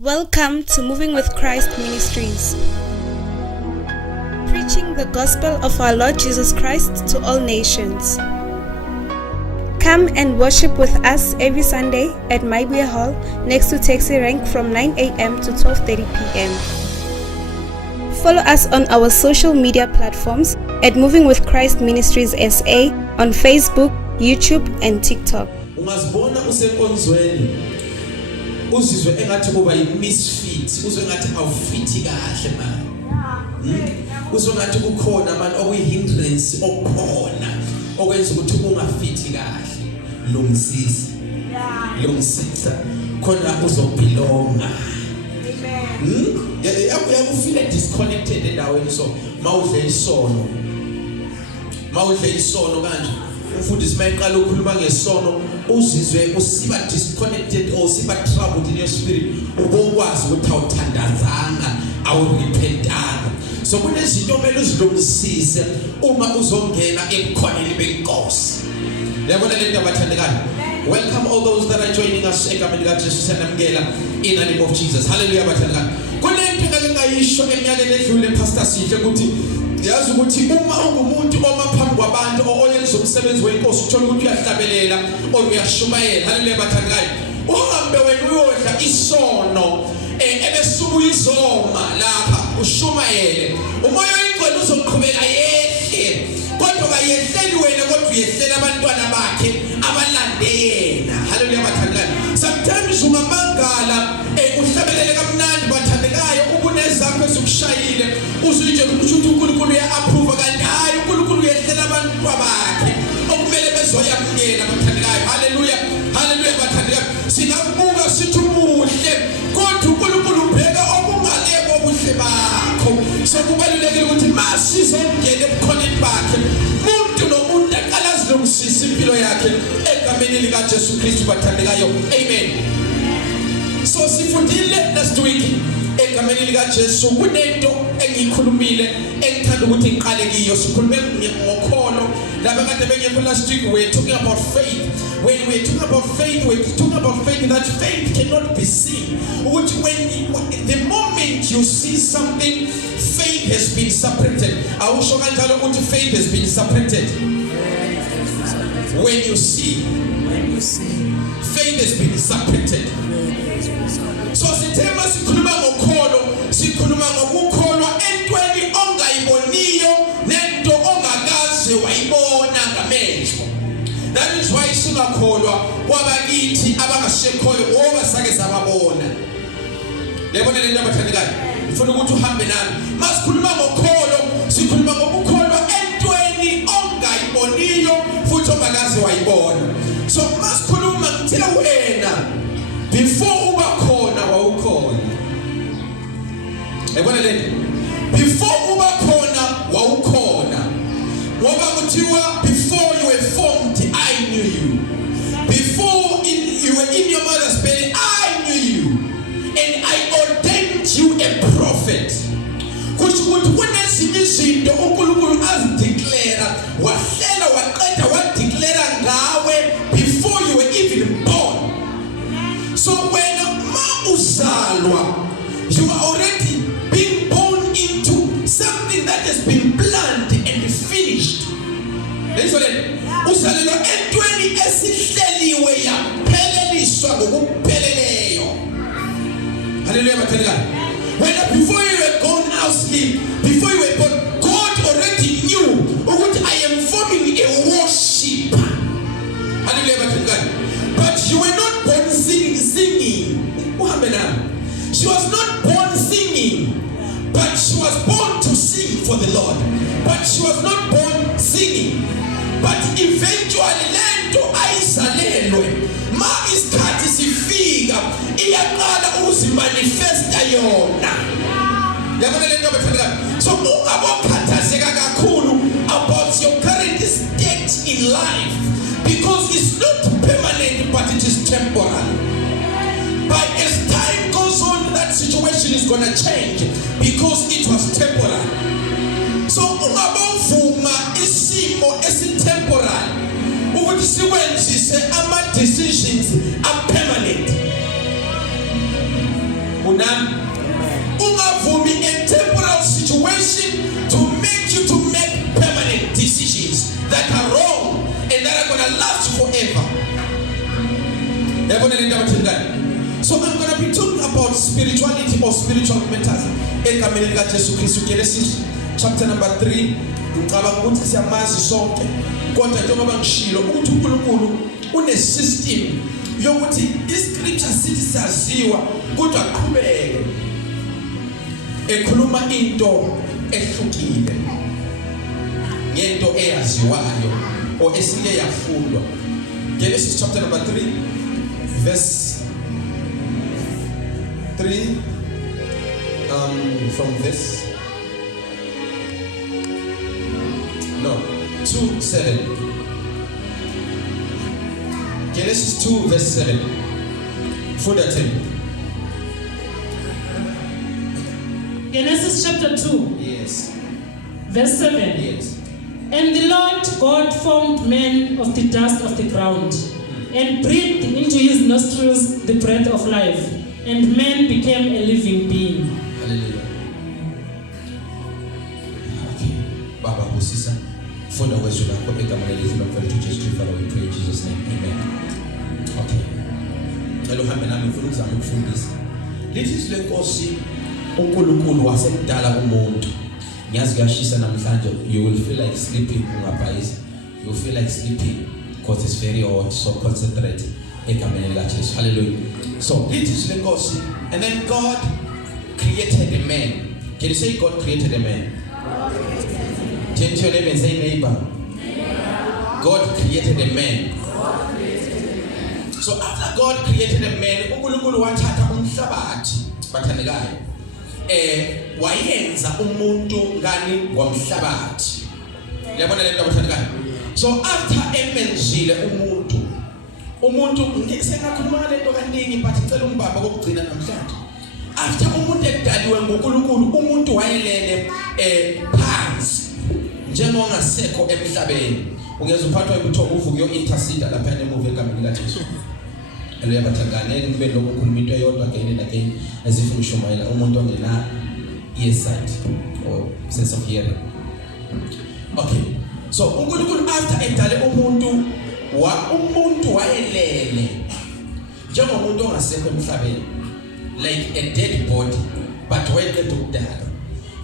Welcome to Moving with Christ Ministries, preaching the gospel of our Lord Jesus Christ to all nations. Come and worship with us every Sunday at Maibuya Hall next to Taxi Rank from 9 a.m. to 12:30 p.m. Follow us on our social media platforms at Moving with Christ Ministries SA on Facebook, YouTube and TikTok. Ungazibona usenkonzweni uzizwe engathi kuba misfit, uzwe engathi awufithi kahle manje. Uzwe engathi kukhona manje okuyihindrance okukhona okwenza ukuthi ungafithi kahle. Lungisisa khona uzobelonga. Amen. Yakufile disconnected endaweni so mawudle isono kanje. Umfundisi mayeqala ukukhuluma ngesono uzizwe usiba disconnected or usiba troubled in your spirit ubokwazi ukuthi awuthandazanga awurepentanga. So kunezinto omele uzilungisise uma uzongena ebukhoneni benkosi. Yabona le nto abathandekayo. Welcome all those that are joining us egameni likaJesu sanamukela in the name of Jesus. Hallelujah abathandekayo. Kunento engake ngayisho eminyakeni edlule Pastor Sihle ukuthi yazi ukuthi uma ungumuntu oma phambi kwabantu oyenza umsebenzi wenkosi uthola ukuthi uyahlabelela uyashumayela. Hallelujah bathandekayo. Uhambe wena uyodla isono ebesuku izoma lapha ushumayele. Umoya oyingcwele uzoqhubeka yehle. Kodwa kayehleli wena kodwa uyehlela abantwana bakhe abalande yena. Hallelujah bathandekayo. Sometimes ungamangala uhlabelele kamnandi bathandekayo ubunezakho ezikushayile uzuje ukuthi uNkulunkulu uya-approve kanti hayi uNkulunkulu uyehlela abantu bakhe okumele bezoyamukela bathandekayo. Hallelujah bathandekayo. Singabuka sithi umuhle kodwa uNkulunkulu ubheka okungalebo obuhle bakho. So kubalulekile ukuthi masizongena ebukhoneni bakhe umuntu nomuntu aqala azilungisise impilo yakhe egameni likaJesu Kristu bathandekayo. Amen. So sifundile last week egameni likaJesu kunento engiyikhulumile engithanda ukuthi ngiqale kiyo. Sikhulume ngokholo laba kade bengekho last week. We're talking about faith. When we're talking about faith, we're talking about faith that faith cannot be seen. When the moment you see something, faith has been separated. I will show kanjalo ukuthi faith has been separated. When you see, faith has been separated. So sithema sikhuluma ngokholo, sikhuluma ngokukholwa entweni ongayiboniyo nento ongakaze wayibona ngamehlo. That is why singakholwa kwabakithi abangashekholo ngoba sake sababona. Lebona le nto abathandekayo. Ngifuna ukuthi uhambe nami. Masikhuluma ngokholo, sikhuluma ngokukholwa entweni ongayiboniyo futhi ongakaze wayibona. So masikhuluma ngithela wena before uba khona wawukhona. Yabona le before uba khona wawukhona. Ngoba kuthiwa before you were formed I knew you. Before you were in your mother's belly I knew you and I ordained you a prophet. Kusho ukuthi kunezinye izinto uNkulunkulu azideclare wahlela waqeda wadeclare ngawe before you were even born. So when uzalwa, you are already being born into something that has been planned and finished. Uzalwa entweni esihleliwe yapheleliswa ngokupheleleyo. Hallelujah bathandekayo. When before you were gone out sleep, before you were born, God already knew ukuthi I am forming a worshiper. Hallelujah bathandekayo. But you were not born singing. She was not born singing, but she was born to sing for the Lord. But she was not born singing. But eventually lento ayizalelwe ma isikhathi sifika iyaqala ukuzimanifesta yona. Yabona lento abathandekayo. So ungabokhathazeka kakhulu about your current state in life because it's not permanent but it is temporary. But as time goes on, that situation is going to change because it was temporary. So ungabovuma isimo esitemporary ukuthi siwenzise ama decisions are permanent. Unami? Ungavumi a temporal situation to make you to make permanent decisions that are wrong and that are going to last forever. So I'm going to be talking about spirituality or spiritual matters. Genesis chapter number 3. Une system yokuthi iscripture sithi saziwa kodwa qhubeke ekhuluma into ehlukile ngento eyaziwayo o esike yafundwa. Genesis chapter number 3 verse 3 from this 2:7. Genesis 2 verse 7. Food attempt. Genesis chapter 2. Yes. Verse 7. Yes. And the Lord God formed man of the dust of the ground, and breathed into his nostrils the breath of life, and man became a living being. Hallelujah. Okay. Baba Busisa. For the words of our to Jesus Christ, Father, we pray in Jesus' name. Amen. Okay. Hello, I'm from this. This is the cause uNkulunkulu wasekudala umuntu. Ngiyazigashisa namhlanje you will feel like sleeping ungaphaisa. You feel like sleeping because it's very hot, so concentrate. Egameni likaJesu. Hallelujah. So, this is the cause. And then God created a man. Can you say God created a man? Turn to your neighbor and say, neighbor. God created a man. So after God created a man, uNkulunkulu wathatha umhlabathi bathandekayo. Wayenza umuntu ngani ngomhlabathi. Uyabona lento bathandekayo. So after emenzile umuntu ngisengakhuluma lento kaningi but ngicela umbaba kokugcina namhlanje. After umuntu edaliwe ngoNkulunkulu, umuntu wayelele phansi. Njengongasekho emhlabeni ungeza uphathwa ukuthi uvuke yo intercede lapha emuve egameni likaJesu. Haleluya bathangane kube lokho khuluma into eyodwa again and again as if ushumayela umuntu ongena earsight or sense of hearing. Okay. So uNkulunkulu after edale umuntu wayelele njengomuntu ongasekho emhlabeni like a dead body but wayeqeda ukudala.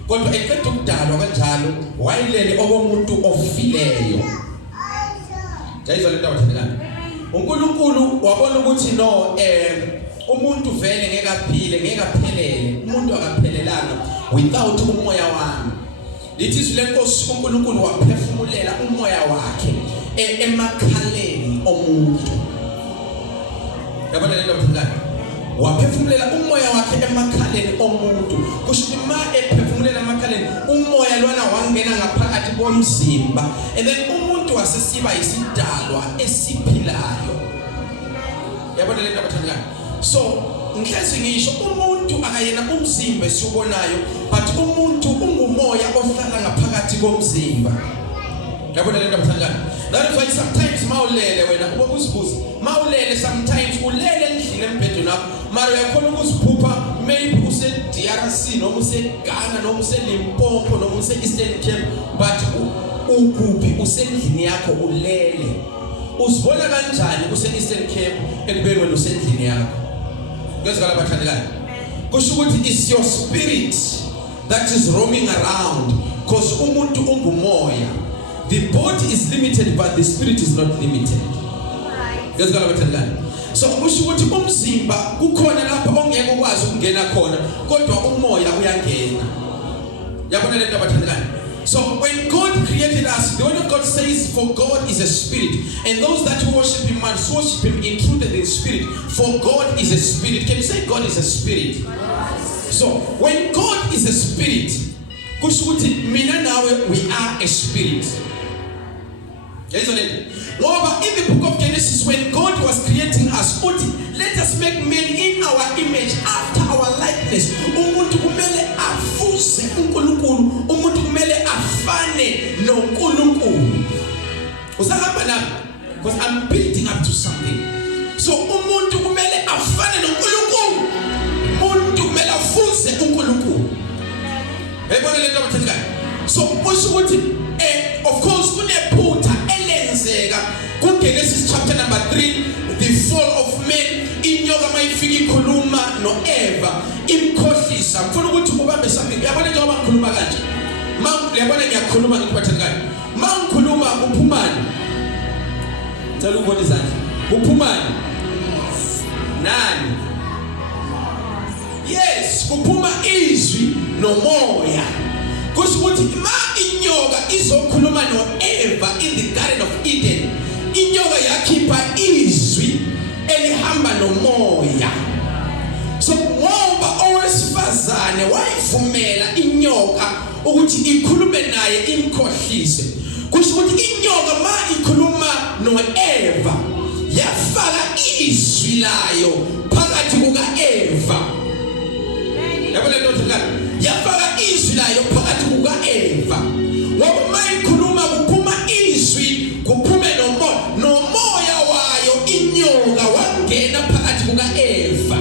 Kodwa eqeda ukudalwa kanjalo wayilele okomuntu ofileyo. Jayizwa lento abathandekayo. uNkulunkulu wabona ukuthi no umuntu vele ngeke aphile ngeke aphelele. Umuntu akaphelelanga without umoya wami. Lithi lenkosi uNkulunkulu waphefumulela umoya wakhe emakhaleni omuntu. Yabona lento abathandekayo. Waphefumulela umoya wakhe emakhaleni omuntu. Kusho ma ephefumulela emakhaleni umoya lwana wangena ngaphakathi komzimba and then umuntu wasesiba isidalwa esiphilayo. Yabona lento abathandekayo. So ngihlezi ngisho umuntu akayena umzimba esiubonayo but umuntu ungumoya ohlala ngaphakathi komzimba. Yabona lento abathandekayo. That is why sometimes mawulele wena uba uzibuza mawulele sometimes ulele endlini embhedeni wakho mara uyakhona ukuziphupha maybe use DRC noma use Ghana noma use Limpopo noma use Eastern Cape but ukuphi usendlini yakho ulele. Uzibona kanjani use Eastern Cape ekubeni wena usendlini yakho? Ngezikala bathandekayo. Kusho ukuthi is your spirit that is roaming around because umuntu ungumoya. The body is limited but the spirit is not limited. Ngezikala bathandekayo. So kusho ukuthi umzimba kukhona lapha ongeke ukwazi ukungena khona kodwa umoya uyangena. Yabona lento abathandekayo. So when God created us, the word of God says for God is a spirit and those that worship him must worship him in truth and in spirit, for God is a spirit. Can you say God is a spirit? So when God is a spirit, kusho ukuthi mina nawe we are a spirit. Isn't it? Moreover, in the book of Genesis, when God was creating us, let us make men in our image, after our likeness. Umuntu kumele afuse uNkulunkulu, umuntu kumele afane noNkulunkulu. Usahamba nami because I'm building up to something. So umuntu kumele afane noNkulunkulu. Umuntu kumele Uyayibona lento abathandekayo? So kusho ukuthi of course kunephutha elenzeka kuGenesis chapter number 3, the fall of man. Inyoka mayifika ikhuluma noEva imkhohlisa. Mfuna ukuthi ubambe something. Uyabona njengoba ngikhuluma kanje. Uyabona ngiyakhuluma ngithi bathandekayo. Mangikhuluma kuphumani? Ngicela ukubona izandla. Kuphumani? Nani? Yes, kuphuma izwi nomoya. Kusho ukuthi ma inyoka izokhuluma noEva in the Garden of Eden, inyoka yakhipha izwi elihamba nomoya. So ngoba owesifazane wayivumela inyoka ukuthi ikhulume naye imkhohlise, kusho ukuthi inyoka ma ikhuluma noEva yafaka izwi layo phakathi kukaEva. Yabona lento ngani? Yafaka izwi layo phakathi kukaEva. Ngoba mayikhuluma kuphuma izwi, kuphume nomoya wayo, inyoka wangena phakathi kukaEva.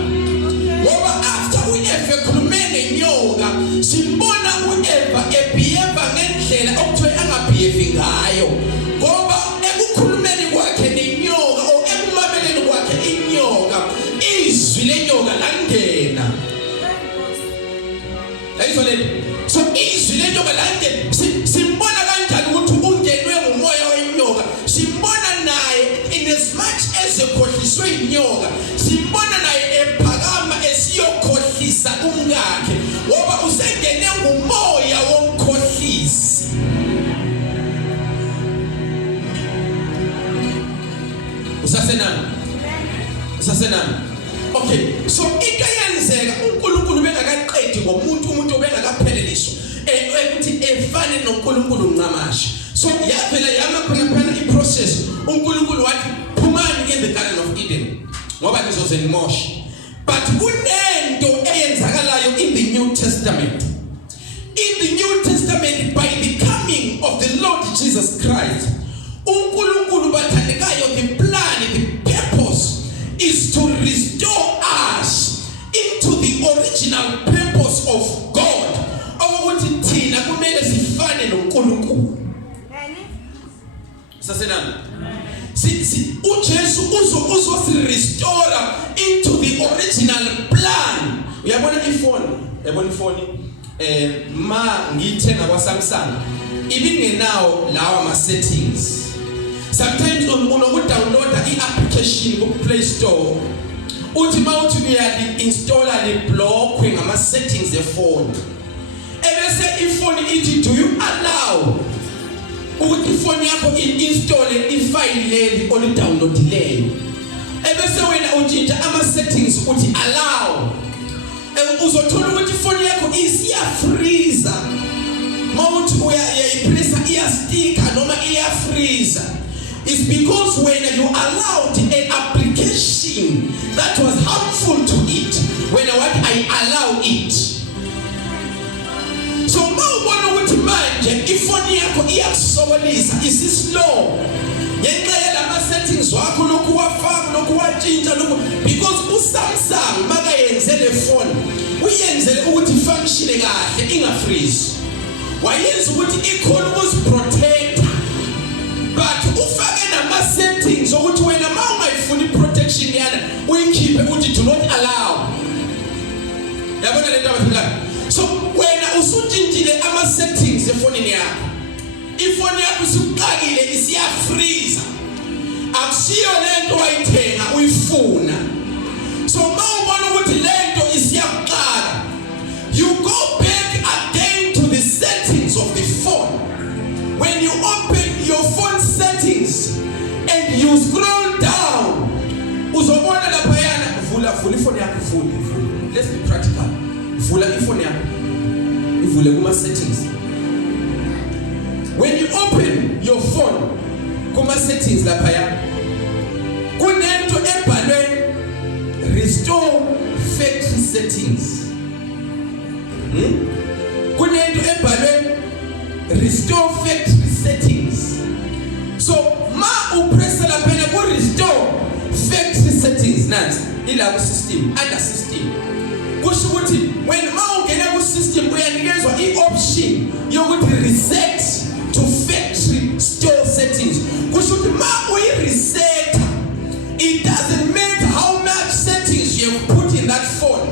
Ngoba after uEva ekhulume nenyoka, simbona uEva ebehave ngendlela okuthiwa angabehave ngayo. Ngoba ekukhulumeni kwakhe nenyoka o ekumameleni kwakhe inyoka, izwi lenyoka langena. So izwi lenyoka lande simbona kanjani ukuthi ungenwe ngumoya wenyoka. Simbona naye in as much as ekhohliswe inyoka, simbona naye ephakama esiyokhohlisa umkakhe ngoba usengene ngumoya womkhohlisi. Usasenami. Okay, so into yenzeka uNkulunkulu bengakaqedi umuntu obengakapheleliswa ukuthi efane noNkulunkulu ncamashi. So yavela yamakhona iprocess. uNkulunkulu wathi phumani in the Garden of Eden ngoba nizoze nimoshe. But kunento eyenzakalayo in the New Testament. In the New Testament, by the coming of the Lord Jesus Christ, uNkulunkulu bathandekayo, the plan, the purpose is to restore us into the original purpose of God. Ukuthi thina kumele sifane noNkulunkulu. Sasenami. uJesu uzosirestore into the original plan. Uyabona ifoni ma ngithenga kwa Samsung ibingenawo lawa ma settings. Sometimes unokudownloada i-application ku Play Store uthi mawuthi uyali-installa liblockwe ngama settings efoni. Ebese ifoni ithi do you allow ukuthi ifoni yakho install ifile leli oludownloadileyo. Ebese wena utshintsha ama settings uthi allow. Uzothola ukuthi ifoni yakho isiya-freeze. Mawuthi uyayipressa iya-sticker noma iya-freeze. It's because when you allowed an application that was harmful to it, when I allow it. So mawubona ukuthi manje ifoni yakho iyakusokolisa, isi-slow. Ngenxa yalama settings wakho lokhu wafaka lokhu watshintsha lokhu, because uSamsung makayenze le phone uyenzele ukuthi function kahle inga-freeze. Wayenza ukuthi ikhona ukuziprotecta. But ufake nama settings ukuthi wena ma ungayifuni protection yana uyikhiphe uthi do not allow. Yabona le ndaba phela. So wena usutshintshile ama settings efonini yakho. Ifoni yakho isuqakile isiya-freeze. Akusiyo lento wayithenga uyifuna. So mawubona ukuthi lento isiyakuqala, you go back again to the settings of the phone. When you open your phone settings and you scroll down, uzobona lapha yana vula ifoni yakho vula. Let's be practical. Vula ifoni yakho. Ivule kuma settings. When you open your phone kuma settings lapha yana kunento ebhalwe restore factory settings. Kunento ebhalwe restore factory settings. So ma upressa lapha ku restore factory settings nansi ila ku system under system. Kusho ukuthi when ma ungena ku system system uyanikezwa i-option yokuthi reset to factory store settings. Kusho ukuthi ma uyi-reset, it doesn't matter how much settings you have put in that phone.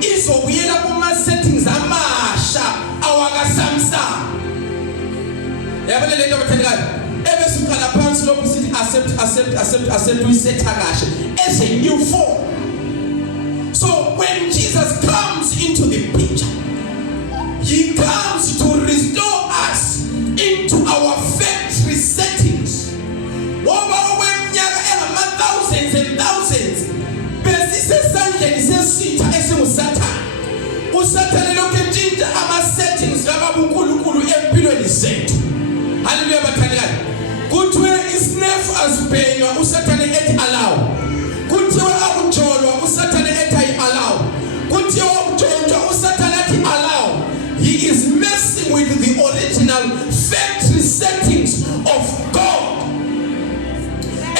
Izobuyela kuma settings amasha awaka Samsung. Yabona lento bathandikayo. Ebese uqala phansi lokho sithi accept uyisetha kahle as a new phone. So when Jesus comes into the picture, he comes to restore us into our factory settings. Over weminyaka engama thousands and thousands, besisesandleni sesitha esinguSathane. uSathane lokho entshintsha ama settings kaBabunkulunkulu empilweni zethu. Hallelujah bathandikayo. Kuthiwe isnefu asibhenywa uSathane ethi allow. Kuthiwe akujolwa uSathane ethi allow. Kuthiwe akujontshwa uSathane ethi allow. He is messing with the original factory settings of God.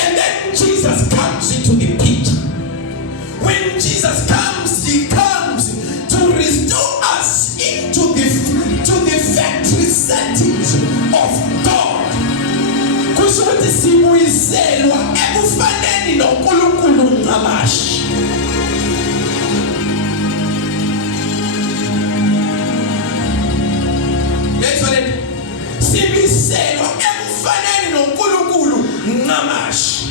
And then Jesus comes into the picture. When Jesus comes, he comes to restore us into the factory settings of God. Kusho ukuthi sibuyiselwa ekufaneni noNkulunkulu ncamashi. Yezwele sibuyiselwa ekufaneni noNkulunkulu ncamashi.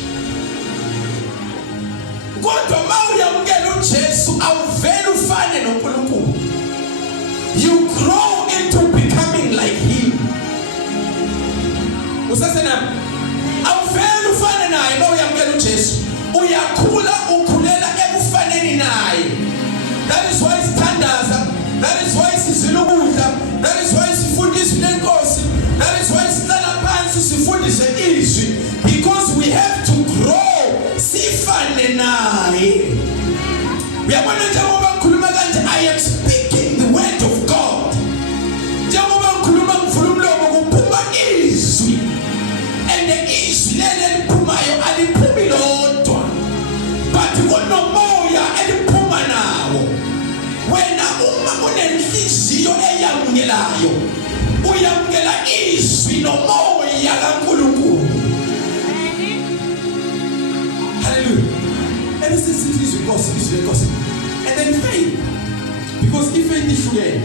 Kodwa mawuyamukela uJesu awuveli ufane noNkulunkulu. You grow into becoming like him. Usasena awuveli ufane naye mawuyamukela uJesu. Uyakhula ukhulela ekufaneni naye. That is why sithandaza. That is why sizilukudla. That is why sifundisa lenkosi. That is why sihlala phansi sifundise izwi, because we have to grow sifane naye. Uyabona njengoba ngikhuluma kanje, I am speaking the word of God. Njengoba ngikhuluma ngivula umlomo kuphuma izwi. And the izwi leli liphumayo aliphumi lodwa, but kunomoya eliphuma nawo. Wena uma unenhliziyo eyamukelayo, uyamukela izwi nomoya kaNkulunkulu. Hallelujah. And this is izwi Nkosi. And then faith. Because if faith is sugar,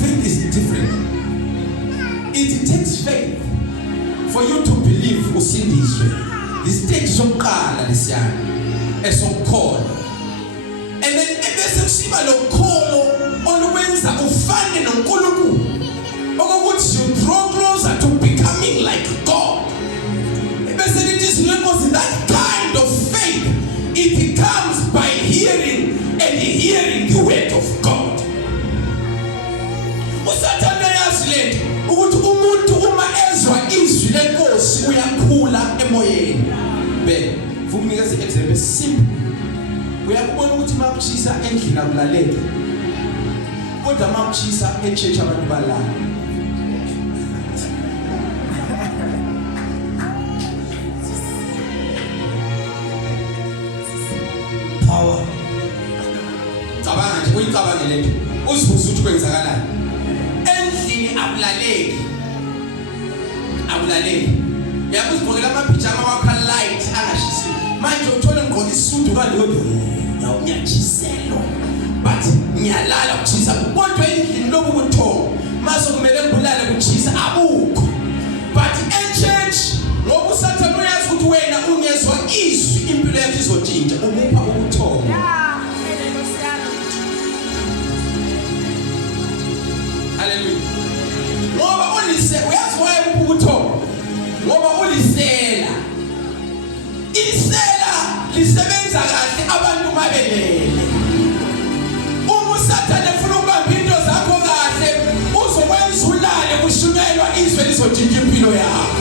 faith is different. It takes faith for you to believe usindiswe. This takes sokuqala lesiyana esokukholwa. And then ebese kusiba lokholo olwenza ufane noNkulunkulu. Okokuthi you draw closer to becoming like God. Ebese lithi sinenkosi, that kind of faith, it comes by hearing, and hearing the word of God. uSathane yazi lento ukuthi umuntu uma ezwa izwi lenkosi uyakhula emoyeni. Bheka, ukunikeza example simple. Uyakubona ukuthi makuchisa endlini akulalela. Kodwa makuchisa echurch abantu balala. Power. Cabanga nje uyicabanga lento. Uzibuza ukuthi kwenzakalani. Endlini akulaleli. Uyakuzibhokela amapijama wakho light angashisi. Manje uthola ngqondo isudu kanti kodwa ngiyachiselwa. But ngiyalala kuchisa. Kodwa endlini lokhu kuthonga. Mase kumele ngibulale kuchisa abukho. But church ngoba uSathane uyazi ukuthi wena ungezwa izwi impilo yakho izotshintsha ubupha ukuthonga. Hallelujah. Ngoba uyazi why ubupha ukuthonga? Ngoba ulisela. Isela lisebenza kahle abantu mabelele. Uma uSathane ufuna ukubamba into zakho kahle, uzokwenza ulale kushunyelwa izwi lizotshintsha impilo yakho.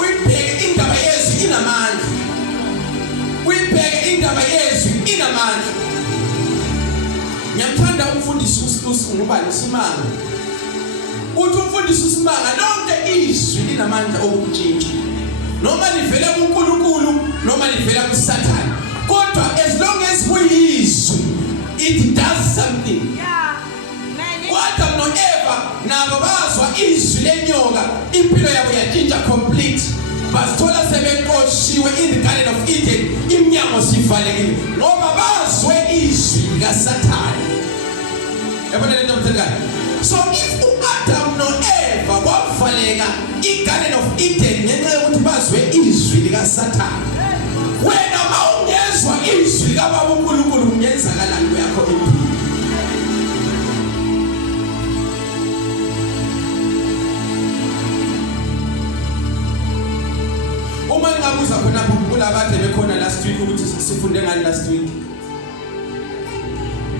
Uyibheke indaba yezwi inamandla. Uyibheke indaba yezwi inamandla. Ngiyathanda umfundisi ngubani uSimanga. Uthi umfundisi uSimanga lonke izwi linamandla okutshintsha. noma livela kuNkulunkulu noma livela kuSathane kodwa as long as kuyizwi it does something. Adam no-Eva nabo bazwa izwi lenyoka impilo yabo yatshintsha complete basithola sebeqoshiwe in the Garden of Eden iminyango sivalekile ngoba bazwe izwi likaSathane. Yabona lento mthengane. So if uAdam no-Eva kwavaleka iGarden of Eden ngenxa yokuthi bazwe izwi likaSathane, wena mawungezwa izwi likaBaba uNkulunkulu kunyenzakalani yakho empilweni? Uma ngingabuza khona kulabade bekhona last week ukuthi sifunde ngani last week.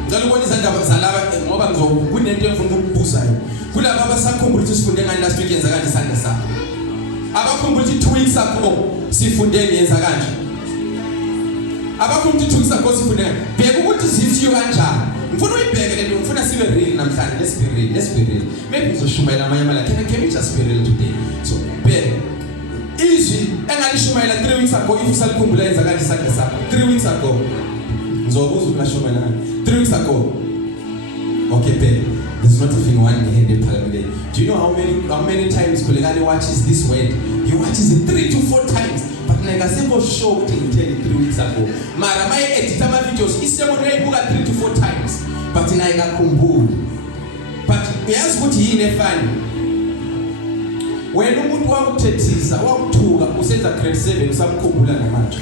Ngicela ukubona izindaba zalaba ngoba kunento engifuna ukubuzayo. Kulabo abasakhumbula ukuthi sifunde ngani last week yenza kanje isandla sakho. Abakhumbula ukuthi 2 weeks ago sifunde yenza kanje. Abakhumbula ukuthi 2 weeks ago sifunde bheka ukuthi zithiyo kanjani. Ngifuna uyibheke lento ngifuna sibe real namhlanje. Let's be real. Maybe ngizoshumayela amanye amala. Can we just be real today? So bheka izwi engalishumayela 3 weeks ago if usalikhumbula yenza kanje isandla sakho. 3 weeks ago ngizobuza ukungashumayela 3 weeks ago. Okay babe, there's not even one hand in parliament. Do you know how many times Kulegane watches this word? He watches it 3 to 4 times. But ngingasembo show ukuthi ngithe 3 weeks ago. Mara my edit ama videos isiyabona uyibuka 3 to 4 times. But ngayikakhumbula. But uyazi ukuthi yini efani? Wena umuntu wakuthethisa wakuthuka usenza grade 7 usamkhumbula namanje.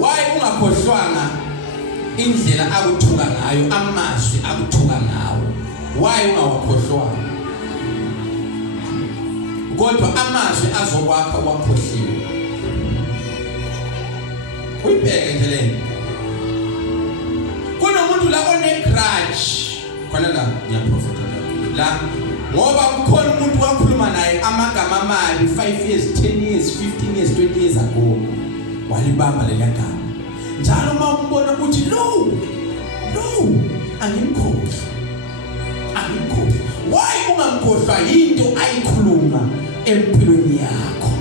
Why ungakhohlwanga indlela akuthuka ngayo amazwi akuthuka ngawo? Why ungawakhohlwanga? Kodwa amazwi azokwakha wakhohliwe. Uyibheke nje lento. Kunomuntu la one grudge. Khona la ngiyaprofeta la ngoba kukhona umuntu wakhuluma naye amagama amali 5 years, 10 years, 15 years, 20 years ago. Walibamba leli gama. Njalo uma umbona ukuthi no, angimkhohlwa. Why ungamkhohlwa into ayikhuluma empilweni yakho?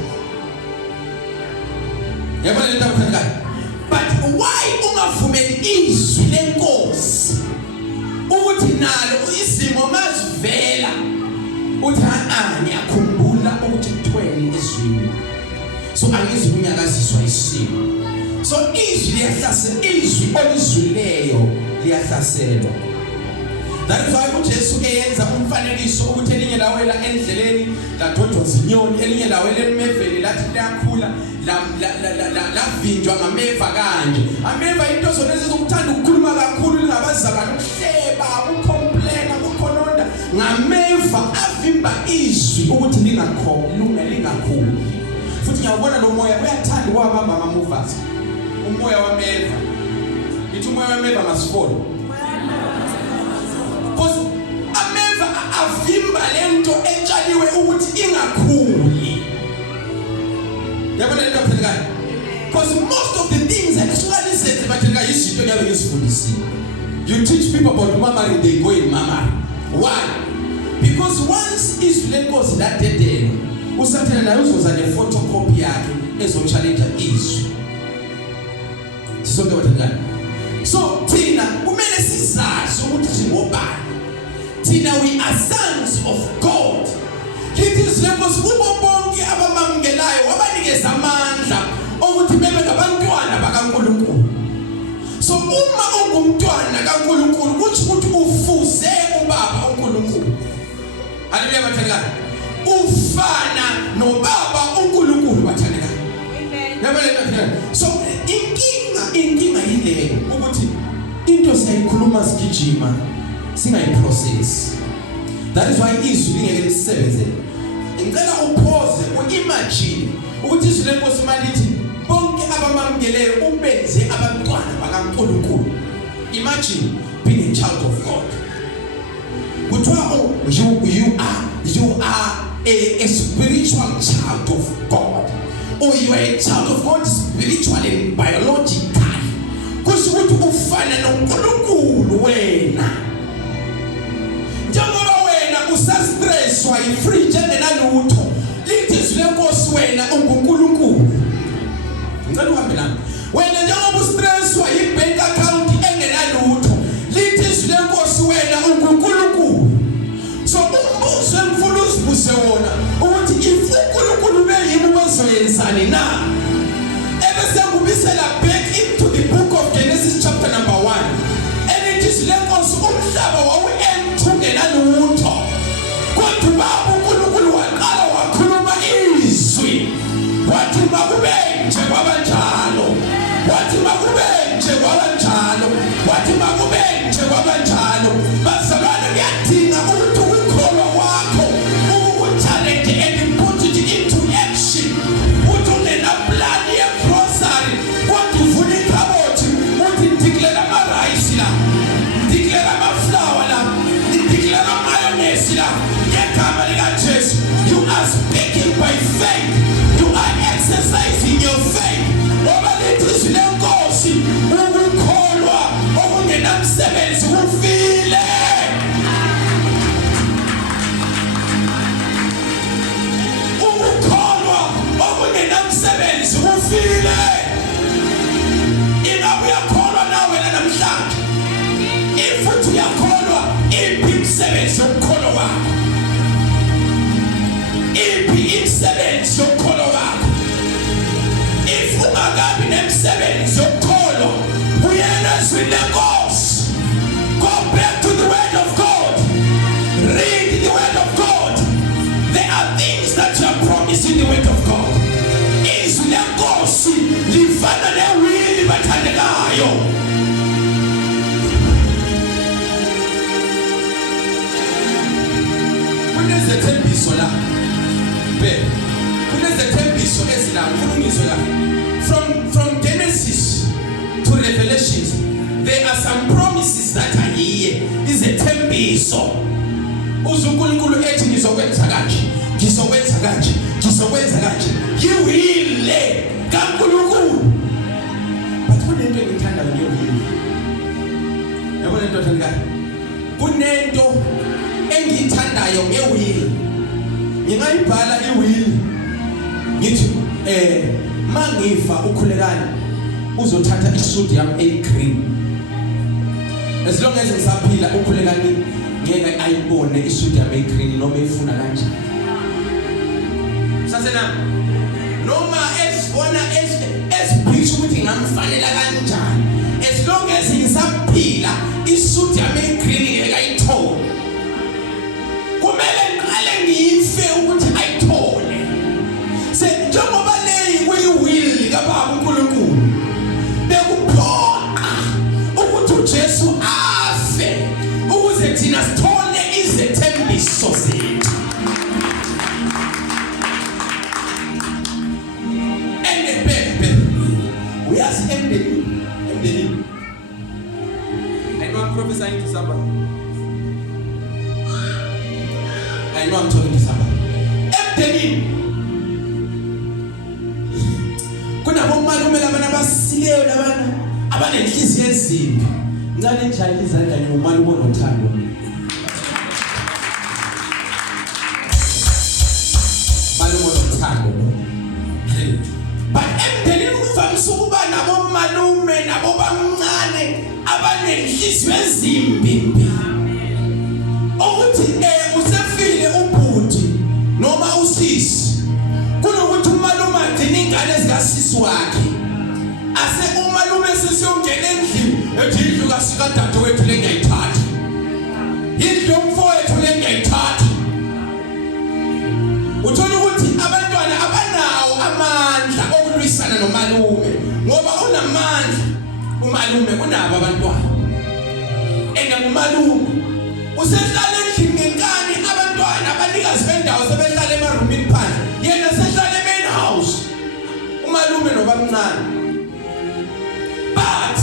Yabona lento mthengane. But why ungavumeli izwi lenkosi ukuthi nalo izimo mazivela uthi ngiyakhumbula ukuthi kuthweni ezwini so angizi kunyakaziswa isimo. So izwi liyahlasela, izwi olizwileyo liyahlaselwa. That is why uJesu eyenza umfanekiso ukuthi elinye lawela endleleni ladodwa zinyoni, elinye lawela emeveni lathi liyakhula lavinjwa ngameva kanje. Ameva into zona ezizokuthanda ukukhuluma kakhulu lingabazakala ukuhleba ucomplain ukukhononda ngameva avimba izwi ukuthi lingakhulu. Futhi ngiyabona lo moya uyathanda kwabamba ama-movers. Umoya wameva. Ithi umoya wameva masifolo. Because ameva avimba lento etshaliwe ukuthi ingakhuli. Yabona lento mthengane. Because most of the things actually batheka izinto yabe ngisifundisile. You teach people about mammary, they go in mammary. Why? Because once izwi lenkosi ladedela uSathane naye uzoza ne-photocopy yakhe ezochallenge izwi. Sisonke bathengane. So thina kumele sizazi ukuthi singobani. Thina we are sons of God. Lithi izwi lenkosi kubo bonke abamamukelayo wabanikeza amandla ukuthi bebe ngabantwana bakaNkulunkulu. So uma ungumntwana kaNkulunkulu kuthi ukuthi ufuze ubaba uNkulunkulu. Haleluya bathengane. Ufana noBaba uNkulunkulu bathandeka. Amen. So inkinga yile ukuthi into siyayikhuluma sigijima singayiprocess. That is why izwi lingeke lisebenze. Ngicela upause uimagine ukuthi izwi lenkosi malithi bonke abamamukeleyo ubenze abantwana bakaNkulunkulu. Imagine being a child of God. You are a spiritual child of God, or you are a child of God spiritually, biologically. Kusho ukuthi ufana noNkulunkulu wena. Njengoba wena usastresswa ifree njengenalutho, uzibuze wona ukuthi if uNkulunkulu beyimi wezoyenzani na. Ebese kubisela back into the book of Genesis chapter number 1. And it is lenkosi umhlaba wawuenthungenalutho. Kodwa baba uNkulunkulu waqala wakhuluma izwi. Wathi makube nje kwabanjalo. Wathi makube nje kwabanjalo. Wathi makube nje kwabanjalo. Bazalwane kuyadinga ukuthi ukukholwa kwakho ukuchallenge and put it into action. Uthi unena plan ye-grocery kodwa uvula ikhabothi uthi declare ama-rice la, declare ama-flour la, declare ama-mayonnaise la. Ngegama likaJesu, you are speaking by faith. You are exercising your faith. Ngoba lithi izwi lenkosi ukukholwa okungenamsebenzi kufile. Ukukholwa okungenamsebenzi kufile. Ingabe uyakholwa nawe namhlanje? If uthi uyakholwa, iphi imisebenzi yokukholwa wakho? Iphi imisebenzi yokukholwa wakho? If ungakabi nemisebenzi yokukholwa, uyena ezwini lenkosi. Go back to the word of God. Read the word of God. There are things that you are promised in the word of God. Izwi lenkosi lifana newili bathandekayo. Kunezethembiso la. Kunezethembiso ezilangulungiswe la. From Genesis to Revelations, there are some promises that are here. Izethembiso. uNkulunkulu ethi ngizokwenza kanje, ngizokwenza kanje, ngizokwenza kanje. Yiwile kaNkulunkulu. But kunento engithandayo ngewili. Yabona into thengane. Kunento engithandayo ngewili. Ngingayibhala iwili. Ngithi mangifa ukhulekani uzothatha isodium green. As long as ngisaphila ukhulekani ngeke ayibone isodium green noma efuna kanje. Sasena noma esibona esibhithi ukuthi ngamfanela kanjani. As long as ngisaphila isodium green ngeke ayithole. Kumele ngiqale ngife ukuthi ayithole. Njengoba leyi kuyiwili kaBaba uNkulunkulu bekuphoqa ukuthi uJesu afe ukuze thina sithole izethembiso zethu. Endebebe uyazi endeni. I know I'm prophesying to somebody. I know I'm talking to somebody. Endeni kunabomalume labana basileyo labana abanenhliziyo ezimbi. Ngale njalo izandla ngomalume onothando. Malume onothando. But emdeleni kuvamise ukuba nabomalume nabobamncane abanenhliziyo ezimbi. Ukuthi usefile ubhuti noma usisi. Kunokuthi umalume agcine ingane ezikasisi wakhe. Ase umalume sisiyongena endlini ethi indlu kasikadade wethu lengiyayithatha. Indlu yomfowethu lengiyayithatha. Uthola ukuthi abantwana abanawo amandla okulwisana nomalume ngoba unamandla umalume kunabo abantwana. Umalume usehlala endlini ngenkani abantwana abanikazi bendawo sebehlala emarumini phandle. Yena sehlala emain house. Umalume nobamncane. But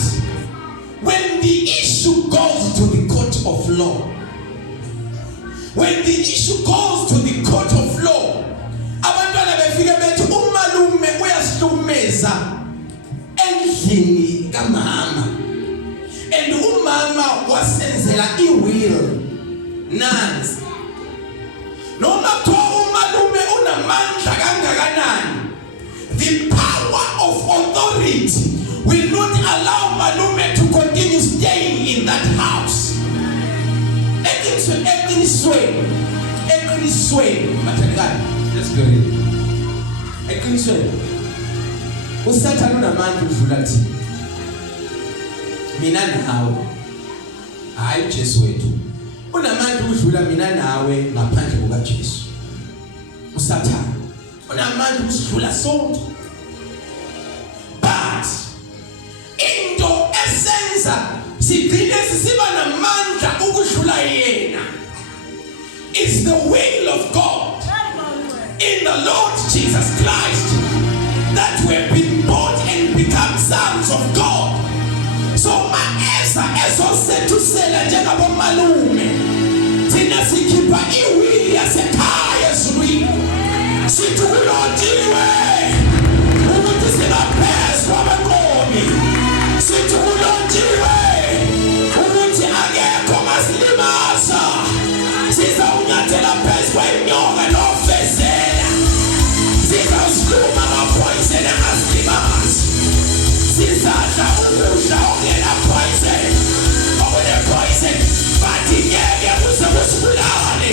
when the issue goes to the court of law, when the issue goes to the court of law, abantwana befike bethi umalume uyasihlumeza endlini kamama. And umama wasenzela iwill nansi. Noma kuthiwa umalume unamandla kangakanani, the power of authority will not allow malume to continue staying in that house. Eqinisweni eqinisweni mathandekayo. Let's go read. Eqinisweni. uSathane unamandla udlula thina. Mina nawe. Hayi uJesu wethu. Unamandla udlula mina nawe ngaphandle kukaJesu. uSathane unamandla usidlula sonke. But into esenza sigcine sisiba namandla ukudlula yena is the will of God in the Lord Jesus Christ, that we've been born and become sons of God. So maeza ezosetusela njengabomalume thina sikhipha iwili yasekhaya ezulwini sithi kulonjiwe ukuthi singaphezu kwabanqobi, sithi kulonjiwe ukuthi akekho ongasilimaza, sizawunyathela phezu kwenyoka nofezela, sizawusiluma amaphoyiseni angasilimazi, sizadla ukudla okungenapoison, okunepoison but ngeke kuze kusibulale.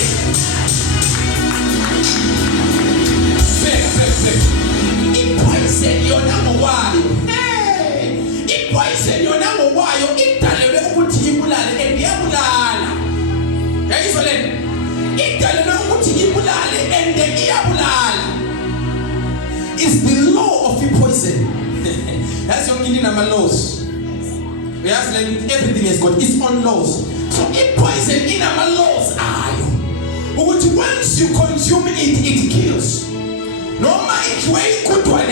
Ipoison yona ngokwayo, ipoison yona ngokwayo idalelwe ukuthi ibulale and iyabulala. Yayizwa lento? Idalelwe ukuthi ibulale and iyabulala. It's the law of poison. That's your meaning of laws. We have like everything has got its own laws. So poison in our laws are you. Once you consume it, it kills. No matter way good one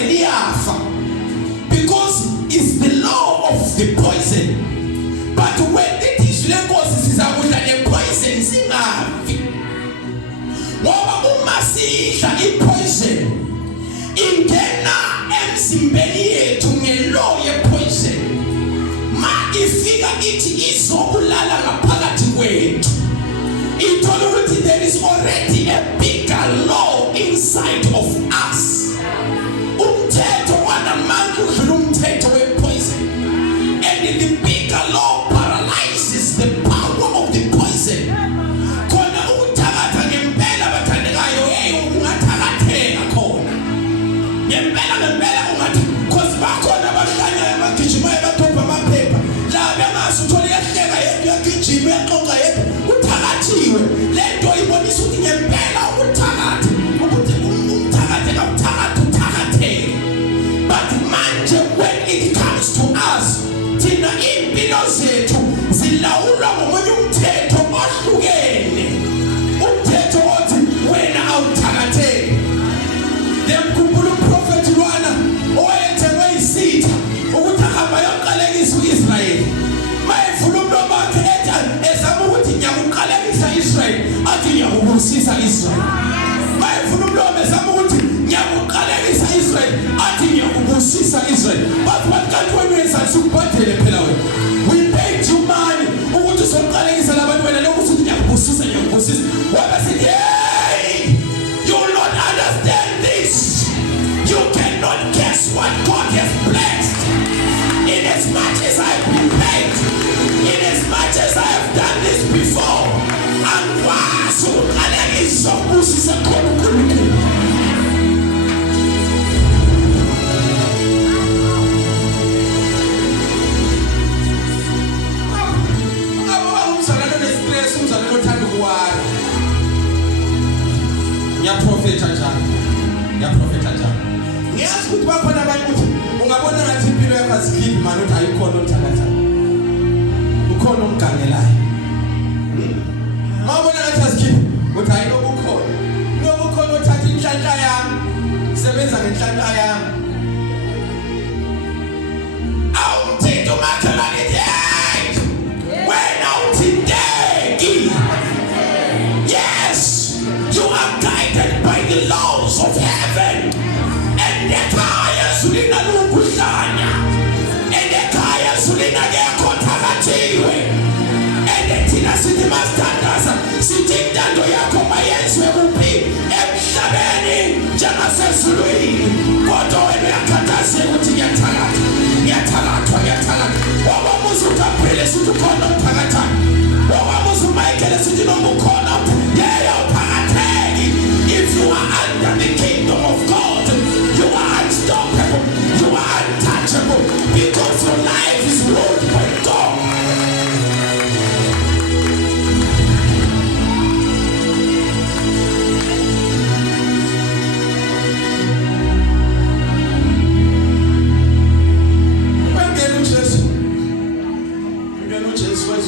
because it's the law of the poison. But when it is Lagos is about the poison, sing a poison. Ingena emsimbeni yethu ngelo yepoison ma ifika ithi izobulala ngaphakathi kwethu. Ithola ukuthi there is already a bigger law inside of us. Umthetho wanamandla udlula umthetho wepoison, and the bigger law paralyzes the power of the poison. Khona ukuthakatha ngempela bathandekayo ungathakatheka khona ngempela ungathi cause bakhona abakanya abagijima abathopa amaphepha la bengazi uthola iyahleka yedwa yagijima yaxoxa yedwa uthakathiwe. Lento ibonisa ukuthi ngempela ukuthakatha ukuthi umthakathe kawuthakathe uthakatheke. But manje when it comes to us thina impilo zethu zilawulwa ngomunye umthetho ohlukene, umthetho othi wena awuthakatheke. Lemkhumbula uprofethi lwana owayethengwe isitha ukuthi ahamba yoqalekisa uIsrayeli. Mayevula umlomo wakhe ethi ezama ukuthi ngiyakuqalekisa Israyeli athi ngiyakubusisa Israyeli. Mayevula umlomo ezama ukuthi ngiyakuqalekisa Israyeli athi ngiyakubusisa Israyeli. But what kanti wena wenza sikubhadele phela wena? We paid you money ukuthi soqalekisa labantu wena lokho uthi ngiyakubusisa ngiyakubusisa. Wena sithi hey, you will not understand this. You cannot guess what God has blessed. In as much as I have been paid, in as much as I have done this before, and why so I is supposed to say Profeta njani. Ngiyazi ukuthi bakhona abantu ukuthi ungabona ngathi impilo yakho azikhiphi manje uthi ayikhona uthakatha. Ukhona umgangelayo. Mawubona ngathi azikhiphi uthi hayi lokukhona. Lokukhona uthatha inhlanhla yami. Sebenza ngenhlanhla yami. Awumthetho makhala ngithi wena uthinteki. Yes, you are guided by the laws of heaven. And the kaya sulina lukuhlanya. And the kaya sulina gekothakathiwe. And the tina city mastandasa sitting dando yakho mayenziwe kuphi emhlabeni njengasezulwini. Kodwa wena uyakhathazeka ukuthi ngiyathakathwa. Wabamuza uGabriel sithi ukhona uthakatha. Wabamuza uMichael sithi noma ukhona yeye uthakatheke. under the kingdom of God, you are unstoppable, you are untouchable, because your life is ruled by God.